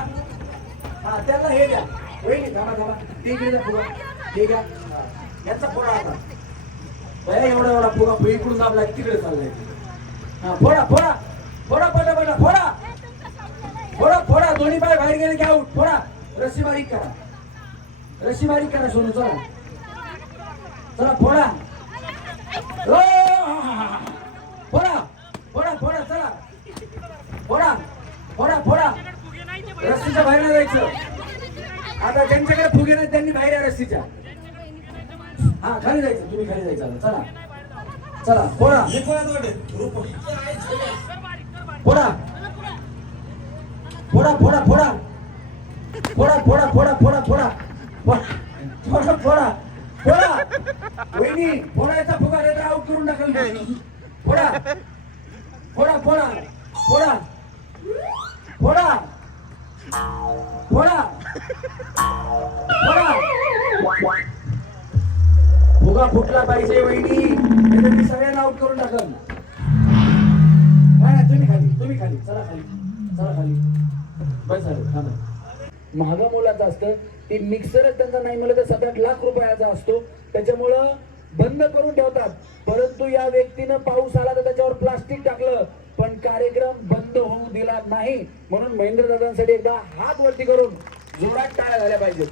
हा त्याला हे द्या वहिनी थांबा ते इकडे द्या फुगा ठीक आहे याचा फोडा आता बया एवढा फुगा इकडून दाबला तिकडे चाललाय हा फोडा फोडा दोन्ही पाय बाहेर गेले की आऊट फोडा रस्सी बारीक करा सोनू चला फोडा चला फोडा रस्सीच्या बाहेर नाही जायचं आता ज्यांच्याकडे फुगे नाही त्यांनी बाहेर या रस्सीच्या हा खाली जायचं तुम्ही खाली जायचं चला फोडा वहिनी फोडायचा फुगा नाही तर आऊट करून टाकल फोडा फुगा फुटला पाहिजे वहिनी नाही तर मी सगळ्यांना आऊट करून टाकल तुम्ही खाली चला, खाली बस झालं थांबा. महागा मोलाचं असतं ते मिक्सरच त्यांचा नाही म्हणलं तर 7-8 लाख रुपयाचा असतो, त्याच्यामुळं बंद करून ठेवतात. परंतु या व्यक्तीनं पाऊस आला तर त्याच्यावर प्लास्टिक टाकलं पण कार्यक्रम बंद होऊ दिला नाही. म्हणून महेंद्र दादांसाठी एकदा हात वरती करून जोरात टाळ्या झाल्या पाहिजेत.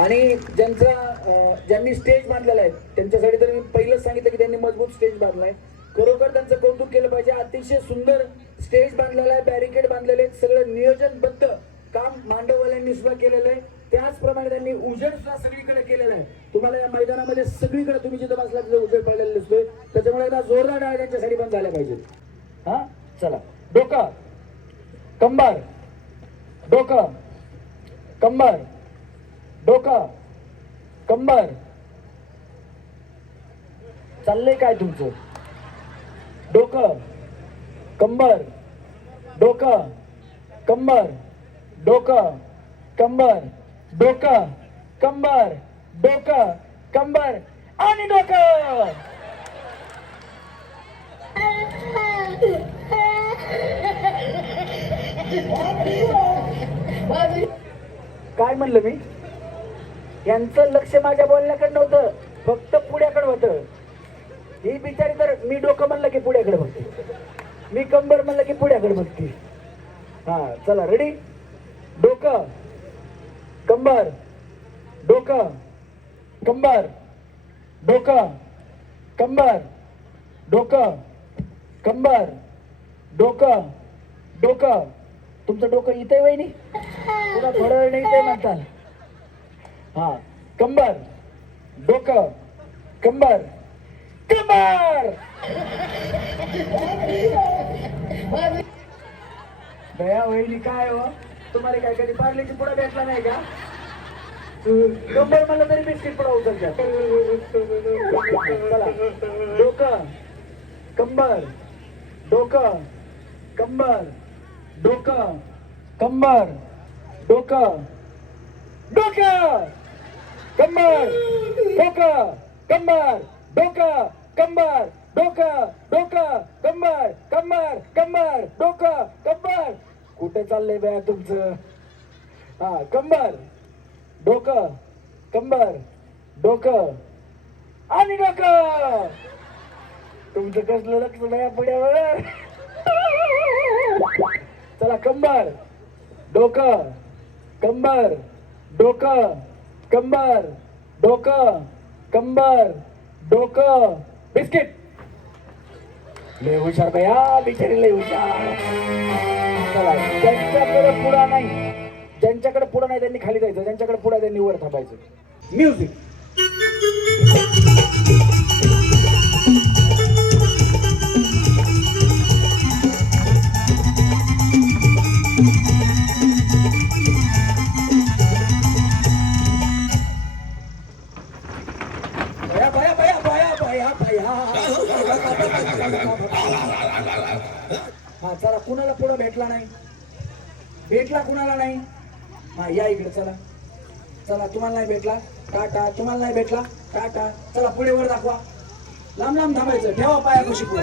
आणि ज्यांनी स्टेज बांधलेला आहे त्यांच्यासाठी तर मी पहिलंच सांगितलं की त्यांनी मजबूत स्टेज बांधलाय. खरोखर त्यांचं कौतुक केलं पाहिजे. अतिशय सुंदर स्टेज बांधलेला आहे, बॅरिकेड बांधलेले आहेत, सगळं नियोजनबद्ध काम मांडववाल्यांनी सुद्धा केलेलं आहे. त्याचप्रमाणे त्यांनी उजेड सुद्धा सगळीकडे केलेला आहे. तुम्हाला या मैदानामध्ये सगळीकडे तुम्ही जिथं बसला तिथं उजेड पडलेला दिसतोय. त्याच्यामुळे एकदा जोरदार टाळ्या त्यांच्यासाठी पण झाल्या पाहिजेत. हा चला, डोकं कंबर, डोकं कंबर, डोकं कंबर. चाललंय काय तुमचं? डोकं कंबर, डोकं कंबर, डोकं कंबर, डोकं कंबर, डोकं कंबर आणि डोकं. काय म्हणलं मी? यांचं लक्ष माझ्या बोलण्याकडे नव्हतं, फक्त पुढ्याकडे होतं. ही बिचारी तर मी डोकं म्हणलं की पुढ्याकडे बघते, मी कंबर म्हणलं की पुढ्याकडे बघते. हा चला, रेडी? डोकं कंबर, डोकं कंबर, डोकं कंबर, डोकं कंबर, डोकं डोकं. तुमचं डोकं इथे वहिनी, पुन्हा थोडं वेळ नाही ते म्हणताल. हा, कंबर, डोकं कंबर, कंबर. दया वहिनी काय हो, तुम्हाला काय कधी पार्लेची पुढे भेटला नाही का? कंबर म्हणलं तरी बिस्किट पुढे उचलतात. चला, डोकं कंबर, डोकं कंबर, डोकं कंबर, डोकं डोकं कंबर, डोकं कंबर, डोकं कंबर, डोकं डोकं कंबर, कंबर कंबर, डोकं कंबर. कुठे चाललंय बया तुमचं? हा, कंबर, डोकं कंबर, डोकं आणि डोकं. तुमचं कसलं लक्ष बया पुढ्यावर. चला, कंबर, डोकं कंबर, डोकं कंबर, डोकं कंबर, डोकं बिस्किट. लय हुशार बया, बिचारी लय हुशार. चला, ज्यांच्याकडे पुढा नाही, ज्यांच्याकडे पुढा नाही त्यांनी खाली जायचं, ज्यांच्याकडे पुढा त्यांनी वर थांबायचं. म्युझिक. हा चला, कुणाला पुढं भेटला नाही, भेटला कुणाला नाही? हा या इकडे. चला चला, तुम्हाला नाही भेटला टाटा, तुम्हाला नाही भेटला टाटा. चला पुढे वर दाखवा, लांब लांब थांबायचं, ठेवा पायापाशी पुढे.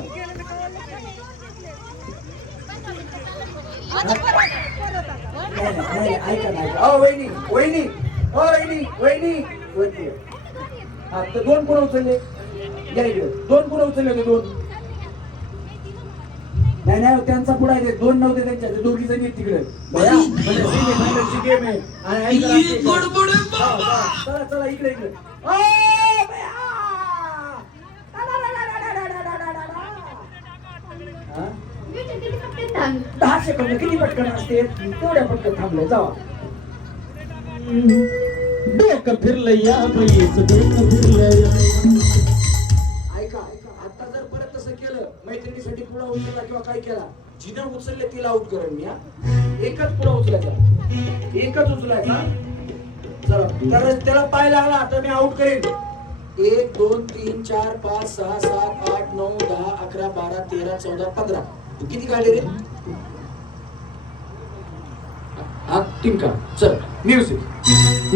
नाही ऐका नाही. वहिनी वहिनी वहिनी वहिनी वहिनी. हा तर 2 पुढे उचलले, या इकडे. 2 पुढे उचलले होते, 2. नाही नाही, त्यांचा पुढा आहे, 2 नव्हते त्यांच्या, 2 जण आहेत तिकडे. चला चला, इकडे इकडे. हा, 10 सेकंद किती पटकन असते, तेवढ्या पटकन थांबले. जावा. डोकं फिरलं या बाईच, डोकं फिरलं. ऐका, आता जर परत तसं केलं, मैत्रिणीसाठी पुढा उचलला किंवा काय केला, जिनं उचलले तिला आउट करेन मी. एकच पुढा उचलायचा, एकच उचलायचा. चला, तर त्याला पाय लागला तर मी आउट करेन. 1 2 3 4 5 6 7 8 9 10 11 12 13 14 15. तू किती काढले रे? हा 3 का. चल, म्युझिक.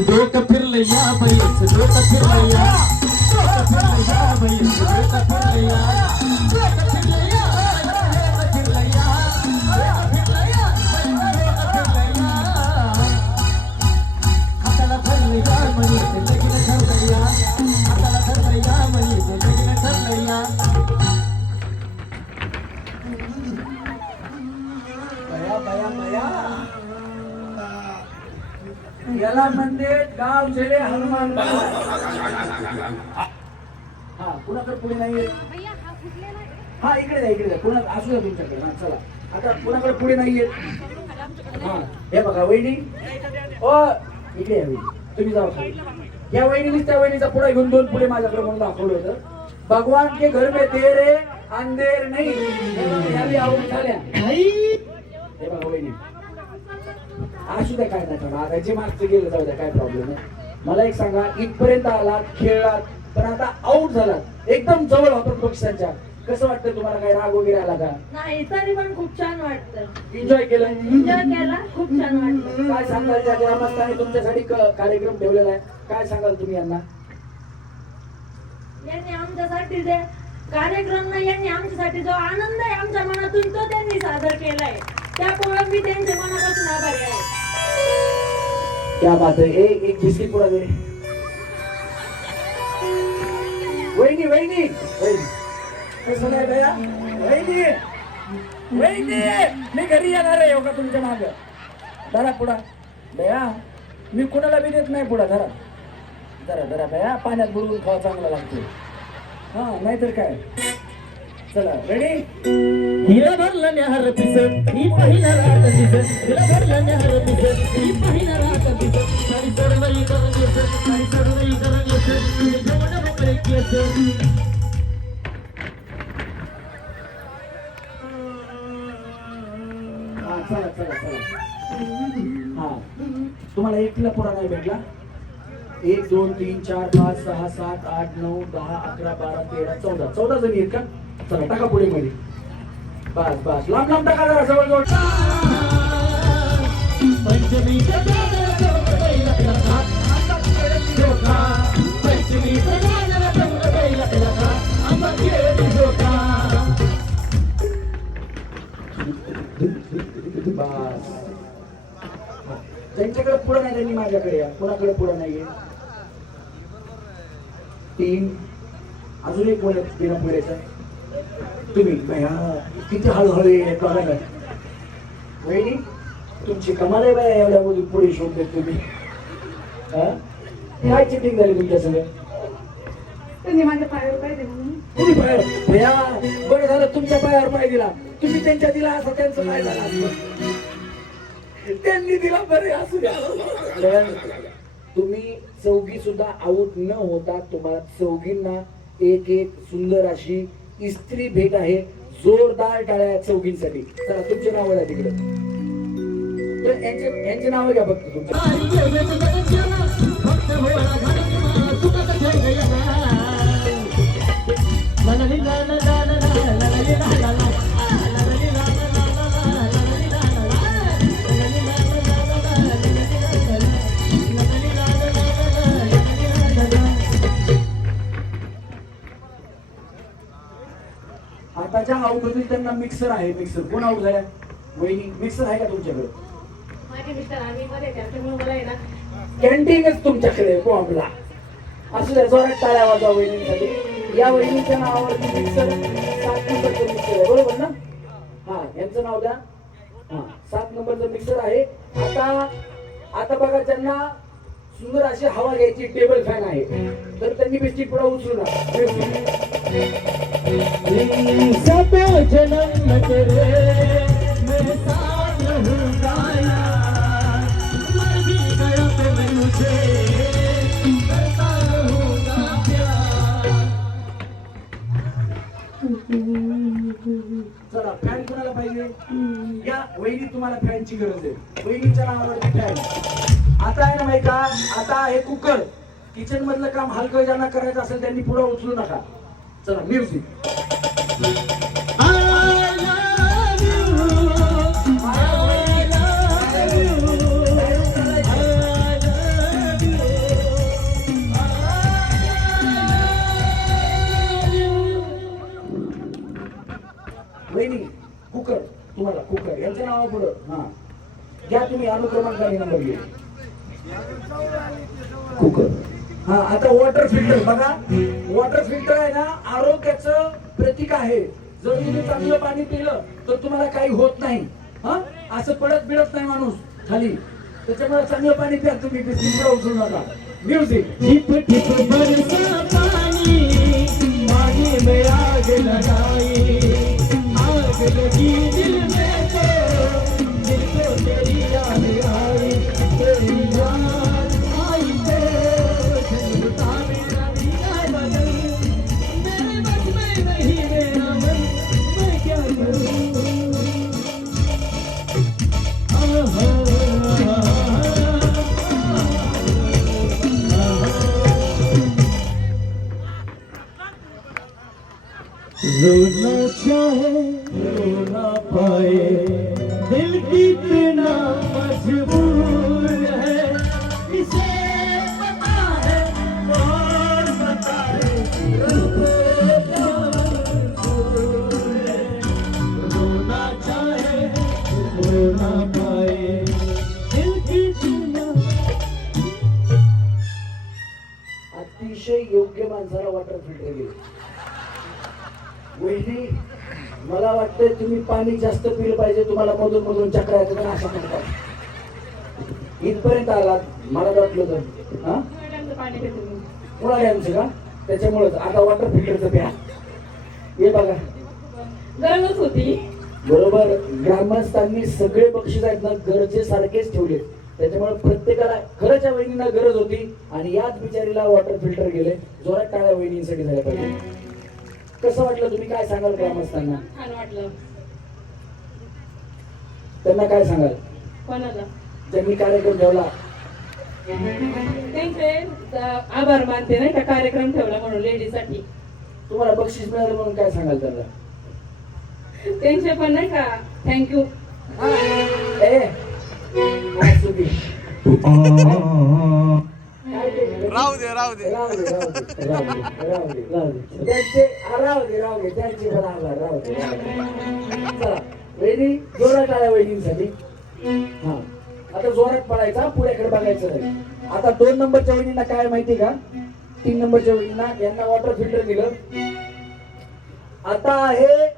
डोकं फिरलं या बाईच, डोकं फिरलं या, डोकं फिरलं या बाईच, डोकं फिरलं या, डोकं फिरलं या, डोकं फिरलं या. याला म्हणते गाव झेले हनुमान हा कुणाकडे पुढे नाहीये हा इकडे द्या कुणा असू द्या तुमच्याकडे हा चला आता कुणाकडे पुढे नाहीये हा हे बघा वहिनी ओ इकडे या वहिनी तुम्ही जाऊ या वहिनीने त्या वहिनीचा पुढे घेऊन 2 पुढे माझ्याकडे म्हणून दाखवलं होतं भगवान के घर में देर है अंधेर नाही ह्यावी आवड झाल्या हे बघा वहिनी असू द्या काय नाही आता जे मागचं गेलं जाऊ द्या काय प्रॉब्लेम नाही मला एक सांगा इथपर्यंत आलात खेळलात पण आता आउट झालात एकदम जवळ होतात बक्षिसांच्या कसं वाटतं तुम्हाला काय राग वगैरे आला का नाही तरी पण खूप छान वाटतं एन्जॉय केलं एन्जॉय केला खूप छान वाटलं काय सांगाल या ग्रामस्थांनी तुमच्यासाठी कार्यक्रम ठेवलेला आहे काय सांगाल तुम्ही यांना यांनी आमच्यासाठी जे कार्यक्रम नाही यांनी आमच्यासाठी जो आनंद आहे आमच्या मनातून तो त्यांनी सादर केलाय त्यामुळे मी त्यांचे मनापासून आभारी आहे क्या बात है एक बिस्किट पुडा दे वहिनी वहिनी वहिनी कसं नाही भैया वहिनी वहिनी मी घरी येणार आहे का तुमच्या माग धरा पुडा भैया मी कुणाला बी देत नाही पुडा धरा जरा जरा भैया पाण्यात बुडवून खावा चांगला लागतो हा नाहीतर काय चला रेडी हिला भरलं न्याहार पिस ही पहिला रात दिस हिला भरलं न्याहार पिस ही पहिला रात दिस सारी सर्वई करून येत सारी सर्वई करून येत तुझे जेवण मोकळे केस हा चला चला चला हा तुम्हाला एकटीला पुरा नाही भेटला 1 2 3 4 5 6 7 8 9 10 11 12 13 14 जणी आहेत का चला टाका पुढे मध्ये बस बस लांब लांब टाका जरा जवळ जवळ पंचमीचा गाजर बैला पिला जोखा पंचमीचा गाजर बैला पिला आंबा केळी जोखा बस त्यांच्याकडे पुढं नाही त्यांनी माझ्याकडे या कोणाकडे पुढं नाहीये 3 अजून एक कोण बिना पुढेचा तुम्ही भैया किती हळूहळू येत बघा वहिनी तुमची कमाल आहे बाया एवढ्या मधून पुढे शोधले तुम्ही काय चिटिंग झाली तुमच्या सगळं त्यांनी माझ्या पायावर काय दिलं तुम्ही पायावर भैया बरं झालं तुमच्या पायावर पाय दिला तुम्ही त्यांच्या दिला असं त्यांचं काय झालं असतं त्यांनी दिला बरे असू द्या पण तुम्ही चौघी सुद्धा आऊट न होता तुम्हाला चौघींना एक सुंदर अशी इस्त्री भेट आहे जोरदार टाळ्या चौघींसाठी चला तुमचे नाव आहे तिकडे तर यांचे नाव घ्या फक्त तुमच्या आताच्या आऊट होतील त्यांना मिक्सर आहे मिक्सर कोण आऊट झाल्या वहिनी मिक्सर आहे का तुमच्याकडे माझे मिस्टर आम्ही मध्ये त्याच्यामुळे मला आहे ना कॅन्टीनच तुमच्याकडे बॉम्बला असू द्या जोरात टाळ्या वाजवा वहिनीसाठी या वहिनीच्या नावावरती मिक्सर 7 नंबरचं मिक्सर आहे बरोबर ना हा यांचं नाव द्या हा 7 नंबरचं मिक्सर आहे आता बघा त्यांना सुंदर अशी हवा घ्यायची टेबल फॅन आहे तर त्यांनी बिस्किट पुढे उचलू नका सब जन्म तेरे मेरे साथ रहूंगा यार मर भी गया तो मैं मुझे करता रहूंगा प्यार चला फॅन कोणाला पाहिजे या वहिनी तुम्हाला फॅनची गरज आहे वहिनीच्या नावावरती फॅन आता आहे ना माहिती का आता हे कुकर किचन मधलं काम हलकं ज्यांना करायचं असेल त्यांनी पुढे उचलू नका चला म्युझिक वहिनी कुकर तुम्हाला कुकर यांच्या नावा पुढं हा घ्या तुम्ही अनुक्रमांकाने नंबर घ्या कुकर हा आता वॉटर फिल्टर बघा वॉटर फिल्टर आहे ना आरोग्याचं प्रतीक आहे जर तुम्ही चांगलं पाणी पिलं तर तुम्हाला काही होत नाही हा असं पडत बिडत नाही माणूस खाली त्याच्यामुळे चांगलं पाणी प्या तुम्ही पिंपळा उचलू नका. म्युझिक. ठिप ठिप बरसा पानी पानी में आग लगाई, आग लगी दिल में तो दिल को तेरी याद आई, तेरी याद आई तो झुलता मेरा भीगा बदन, मेरे बस में नहीं मेरा मन, मैं क्या करूं? आहा रोना चाहे रो ना पाए, दिल कितना मजबूर है, इसे पता है और बताए, रोना चाहे रो ना पाए, दिल कितना. अतिशय योग्य माणसाला वॉटर फिल्टर गेले. वहिनी मला वाटतंय तुम्ही पाणी जास्त पिलं पाहिजे, तुम्हाला मधून मधून चक्र येतात आणि असं म्हणतात. इथपर्यंत आलात मला वाटलं तर हा पाणी पितो मी. मुळा डॅमचं का त्याच्यामुळेच आता वॉटर फिल्टरचं प्या. हे बघा गरजच होती. बरोबर. ग्रामस्थांनी सगळे बक्षीस आहेत ना गरजेसारखेच ठेवले, त्याच्यामुळे प्रत्येकाला खरंच या वहिनींना गरज होती आणि याच बिचारीला वॉटर फिल्टर गेले. जोरात टाळ्या वहिनींसाठी झाल्या पाहिजे. कसं वाटलं, तुम्ही काय सांगाल ग्रामस्थांना? छान वाटलं. त्यांना काय सांगाल कोणाला? ज्यांनी कार्यक्रम ठेवला? त्यांचे आभार मानते नाही का, कार्यक्रम ठेवला म्हणून लेडीसाठी. तुम्हाला बक्षीस मिळालं म्हणून काय सांगाल त्यांना? त्यांचे पण नाही का थँक्यू. राहू दे त्यांचे राहू दे त्यांचे पण आभार. राहू दे. चला वहिनी जोरात आल्या वहिनींसाठी. हा आता जोरात पडायचा, पुढ्याकडे बघायचं नाही. आता 2 नंबरच्या वहिनींना काय माहिती का, 3 नंबरच्या वहिनींना यांना वॉटर फिल्टर दिलं. आता आहे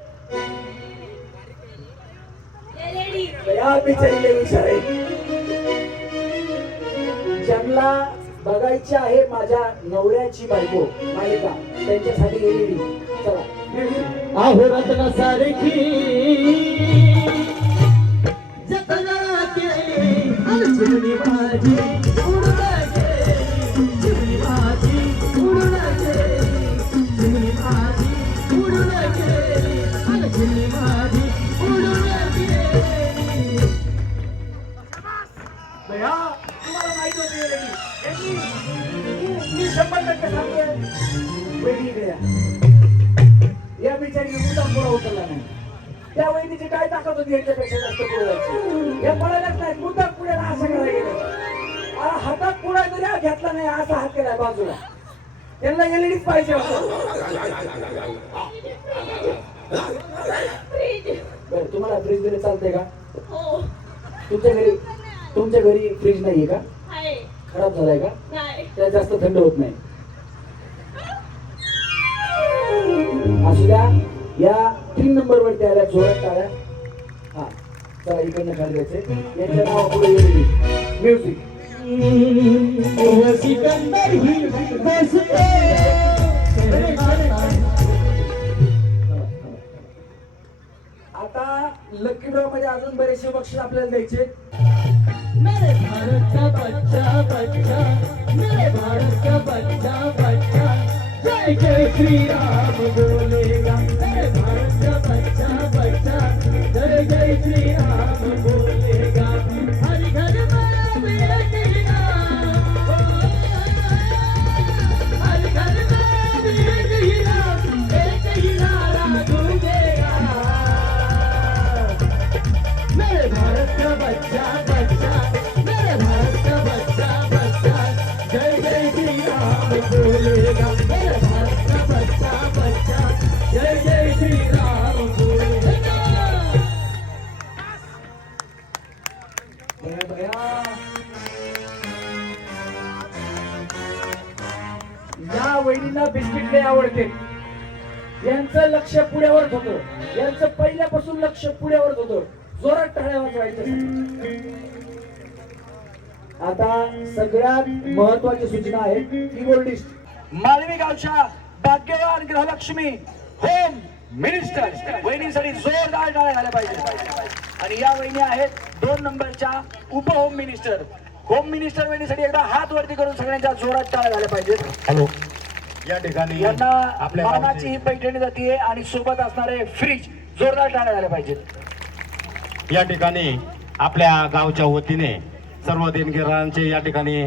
या बिचारीला विचार आहे ज्यांना बघायची आहे माझ्या नवऱ्याची बायको मालिका, त्यांच्यासाठी गेलेली. चला. आहो रत्न सारखी जतना केली अर्जुनी माझी उडून गेली, जुनी माझी उडून गेली, जुनी माझी उडून गेली, अर्जुनी माझी उडून गेली. भैया तुम्हाला माहित होते मी 100% सांगतोय. वहिनीकडे या बिचारीने मुद्दाम पुढे उचलला नाही. त्या वहिनीची काय ताकद होती यांच्यापेक्षा जास्त पुढे जायची. या पळायलाच नाही, मुद्दाम पुढे असं करायला गेलं. हातात पुढे जरी हा घेतला नाही, असा हात केलाय बाजूला. त्यांना एलईडीच पाहिजे होतं. बरं तुम्हाला फ्रीज दिले चालते का? हो तुमच्या घरी फ्रीज नाहीये का? आहे. खराब झालाय का? नाही. त्या जास्त थंड होत नाही. असू द्या. या 3 नंबर वरती आल्या जोरात टाळ्या. हा चला इकडनं खाली जायचे. यांच्या नावापुढे येईल म्युझिक. सिकंदर ही बसते. आता लकी ड्रॉ मध्ये अजून बरेचसे बक्षीस आपल्याला द्यायचे. मेरे भारत का बच्चा बच्चा, मेरे भारत का बच्चा बच्चा, जय जय श्री राम बोलेगा. मेरे भारत का बच्चा बच्चा, जय जय श्री राम बोलेगा. हर घर में एक ही नाम, हर घर में एक ही नाम, एक ही नारा गूंजेगा. मेरे भारत का बच्चा बच्चा, मेरे भारत का बच्चा बच्चा, जय जय श्री राम बोलेगा. मेरे भारत का बच्चा बच्चा, जय जय श्री राम बोलेगा. या वहिनींना बिस्किट लय आवडते. यांचं लक्ष पुढ्यावरच होतं. यांचं पहिल्यापासून लक्ष पुढ्यावरच होतं. जोरात टाळ्या वाजवायचं. आता सगळ्यात महत्वाची सूचना आहे कीबोर्डिस्ट मालवी गावच्या भाग्यवान गृहलक्ष्मी होम मिनिस्टर वहिनीसाठी जोरदार टाळ्या झाल्या पाहिजे. आणि या वहिनी आहेत 2 नंबरच्या उप होम मिनिस्टर. होम मिनिस्टर वहिनीसाठी एकदा हात वरती करून सगळ्यांच्या जोरात टाळ्या झाल्या पाहिजेत. हॅलो, या ठिकाणी यांना आपल्या मानाची गावचे- ही पैठणी जातीये आणि सोबत असणारे फ्रीज जोरदार टाळ्या झाल्या पाहिजेत. या ठिकाणी आपल्या गावच्या वतीने सर्व देणगीरांचे या ठिकाणी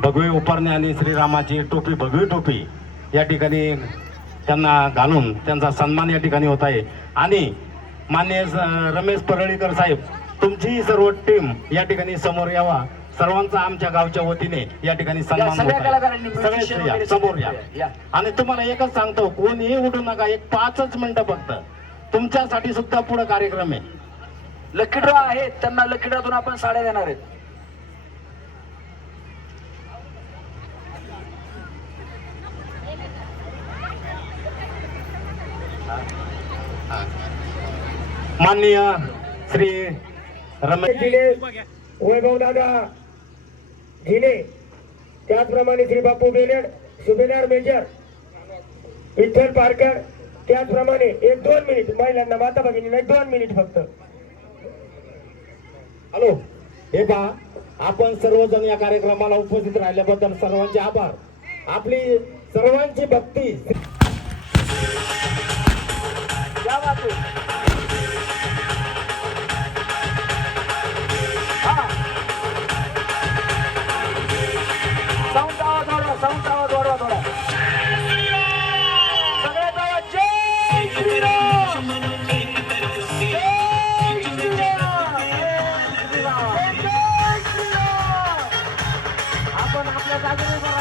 भगवे उपरणे आणि श्रीरामाची टोपी भगवी टोपी या ठिकाणी त्यांना घालून त्यांचा सन्मान या ठिकाणी होत आहे. आणि माननीय रमेश परळीकर साहेब, तुमची सर्व टीम या ठिकाणी समोर यावा. सर्वांचा आमच्या गावच्या वतीने या ठिकाणी सन्मान होत सगळ्या आहे. कलाकारांनी सगळेच या, समोर या. आणि तुम्हाला एकच सांगतो, कोणीही उठू नका, एक 5 मिनिटं फक्त तुमच्यासाठी सुद्धा पुढे कार्यक्रम आहे. लकी ड्रॉ आहेत, त्यांना लकी ड्रॉतून आपण साड्या देणार आहेत. माननीय श्री रमेश वैभव दादा झिले, त्याचप्रमाणे श्री बापू बेलेड, सुभेदार मेजर विठ्ठल पारकर, त्याचप्रमाणे 1-2 मिनिट महिलांना, माता भगिनींना 1-2 मिनिट फक्त. हॅलो, हे पहा, आपण सर्वजण या कार्यक्रमाला उपस्थित राहिल्याबद्दल सर्वांचे आभार. आपली सर्वांची भक्ती या बाजू. साऊंड आवाज वाढवा, साऊंड आवाज वाढवा थोडा. सगळ्यात आवाज जय श्रीराम. जय श्रीराम. जय श्रीराम. आपण आपल्या जागेवर